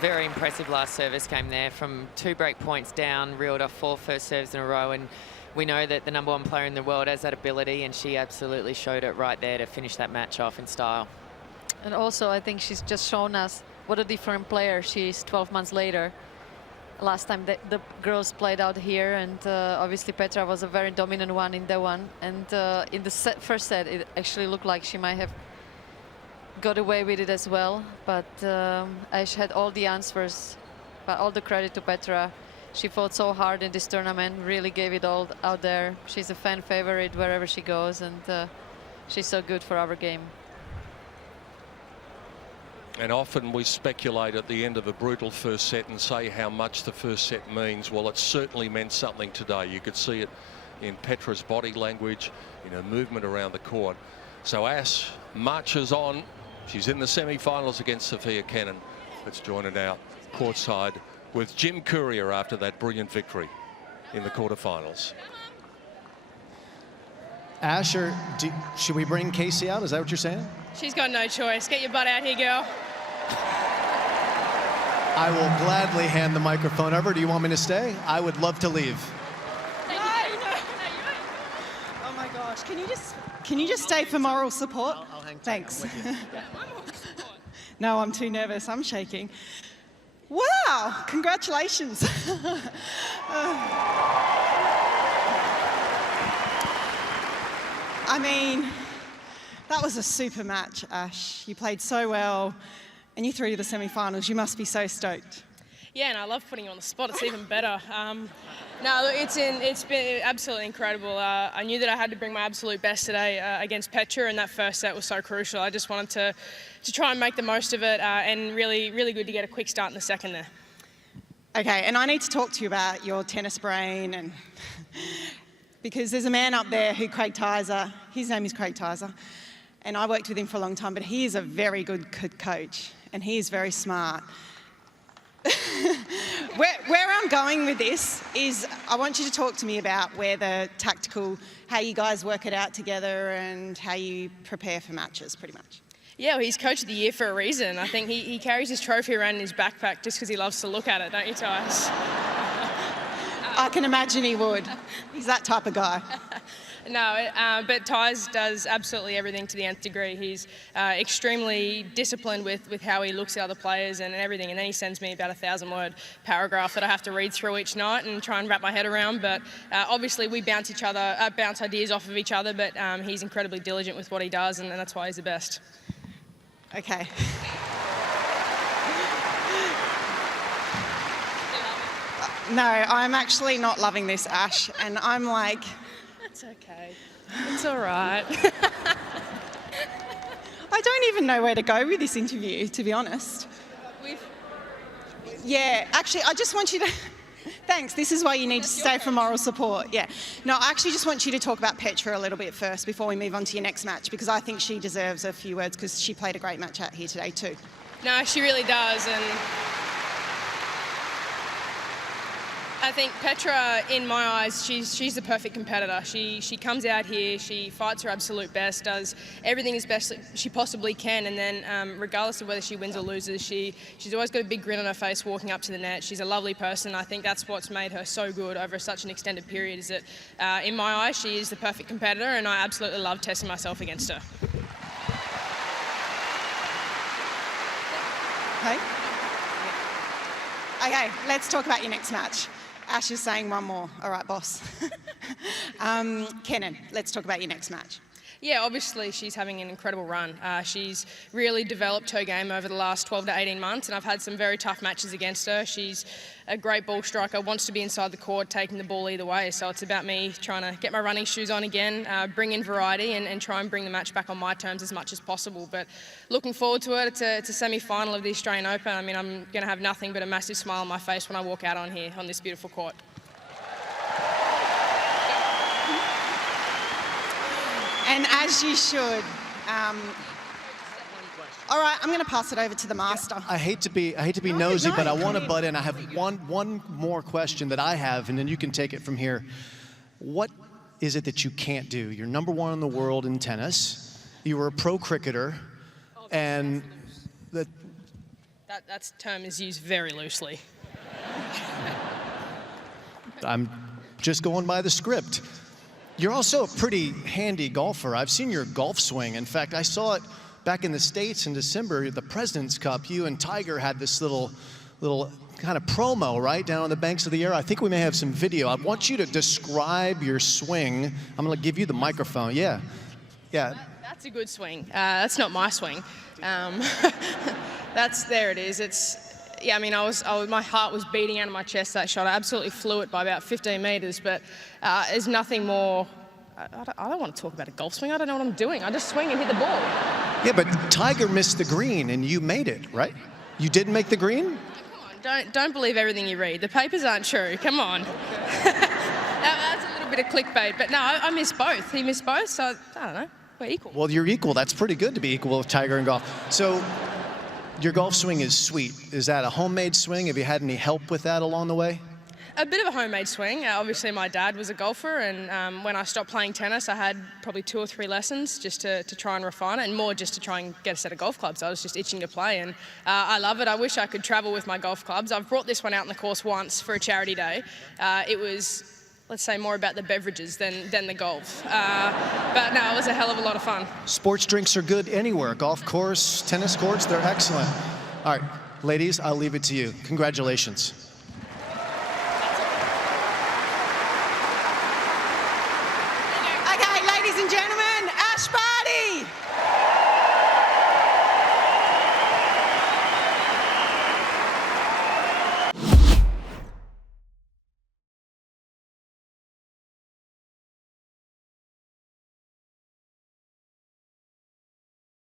very impressive. Last service came there from 2 break points down, reeled off 4 first serves in a row, and we know that the number 1 player in the world has that ability, and she absolutely showed it right there to finish that match off in style. And also, I think she's just shown us what a different player she is 12 months later. Last time the girls played out here, and obviously Petra was a very dominant one in that one. And in the first set, it actually looked like she might have got away with it as well. But Ash had all the answers. But all the credit to Petra. She fought so hard in this tournament, really gave it all out there. She's a fan favorite wherever she goes, and she's so good for our game. And often we speculate at the end of a brutal first set and say how much the first set means. Well, it certainly meant something today. You could see it in Petra's body language, in her movement around the court. So Ash marches on. She's in the semi-finals against Sophia Cain. Let's join her now courtside with Jim Courier after that brilliant victory in the quarterfinals. Ash, should we bring Casey out? Is that what you're saying? She's got no choice. Get your butt out here, girl. I will gladly hand the microphone over. Do you want me to stay? I would love to leave. No, you won't. Oh my gosh, can you just stay for moral support? I'll hang tight. Thanks. I'm with you. No, I'm too nervous. I'm shaking. Wow, congratulations. I mean, that was a super match, Ash. You played so well and you through to the semi-finals. You must be so stoked. Yeah, and I love putting you on the spot. It's even better. No, look, it's been absolutely incredible. I knew that I had to bring my absolute best today against Petra, and that first set was so crucial. I just wanted to try and make the most of it, and really good to get a quick start in the second there. Okay, and I need to talk to you about your tennis brain, and because there's a man up there who Craig Tyser, his name is Craig Tyser, and I worked with him for a long time, but he is a very good coach, and he is very smart. Where I'm going with this is I want you to talk to me about where the tactical, how you guys work it out together and how you prepare for matches, pretty much. Yeah, well, he's Coach of the Year for a reason. I think he carries his trophy around in his backpack just because he loves to look at it, don't you, Tyce? I can imagine he would. He's that type of guy. No, but Tyce does absolutely everything to the nth degree. He's extremely disciplined with how he looks at other players and everything, and then he sends me about a 1,000-word paragraph that I have to read through each night and try and wrap my head around. But obviously we bounce ideas off of each other, but he's incredibly diligent with what he does, and that's why he's the best. Okay. No, I'm actually not loving this, Ash, and I'm like... It's okay. It's all right. I don't even know where to go with this interview, to be honest. Yeah, actually, I just want you to... Thanks, this is why you need to stay for moral support, yeah. No, I actually just want you to talk about Petra a little bit first before we move on to your next match, because I think she deserves a few words because she played a great match out here today too. No, she really does, and I think Petra, in my eyes, she's the perfect competitor. She comes out here, she fights her absolute best, does everything as best she possibly can, and then regardless of whether she wins or loses, she's always got a big grin on her face walking up to the net. She's a lovely person. I think that's what's made her so good over such an extended period, is that in my eyes, she is the perfect competitor, and I absolutely love testing myself against her. Hey? Okay, let's talk about your next match. Ash is saying one more. All right, boss. Kenan, let's talk about your next match. Yeah, obviously she's having an incredible run. She's really developed her game over the last 12 to 18 months, and I've had some very tough matches against her. She's a great ball striker, wants to be inside the court, taking the ball either way. So it's about me trying to get my running shoes on again, bring in variety, and try and bring the match back on my terms as much as possible. But looking forward to it. It's a semi-final of the Australian Open. I mean, I'm going to have nothing but a massive smile on my face when I walk out on here on this beautiful court. And as you should. All right, I'm going to pass it over to the master. I hate to be nosy, but I want to butt in. I have one more question that I have, and then you can take it from here. What is it that you can't do? You're #1 in the world in tennis. You were a pro cricketer, and that term is used very loosely. I'm just going by the script. You're also a pretty handy golfer. I've seen your golf swing. In fact, I saw it back in the States in December, the President's Cup. You and Tiger had this little kind of promo, right, down on the banks of the Yarra. I think we may have some video. I want you to describe your swing. I'm going to give you the microphone. Yeah. That's a good swing. That's not my swing. There it is. Yeah, I mean, my heart was beating out of my chest that shot. I absolutely flew it by about 15 metres, but there's nothing more. I don't want to talk about a golf swing. I don't know what I'm doing. I just swing and hit the ball. Yeah, but Tiger missed the green, and you made it, right? You didn't make the green? Come on, don't believe everything you read. The papers aren't true. Come on. That's a little bit of clickbait, but no, I missed both. He missed both, so I don't know. We're equal. Well, you're equal. That's pretty good to be equal with Tiger in golf. So your golf swing is sweet. Is that a homemade swing? Have you had any help with that along the way? A bit of a homemade swing. Obviously, my dad was a golfer, and when I stopped playing tennis, I had probably 2 or 3 lessons just to try and refine it, and more just to try and get a set of golf clubs. I was just itching to play, and I love it. I wish I could travel with my golf clubs. I've brought this one out in the course once for a charity day. It was, let's say, more about the beverages than the golf. But no, it was a hell of a lot of fun. Sports drinks are good anywhere. Golf course, tennis courts, they're excellent. All right, ladies, I'll leave it to you. Congratulations.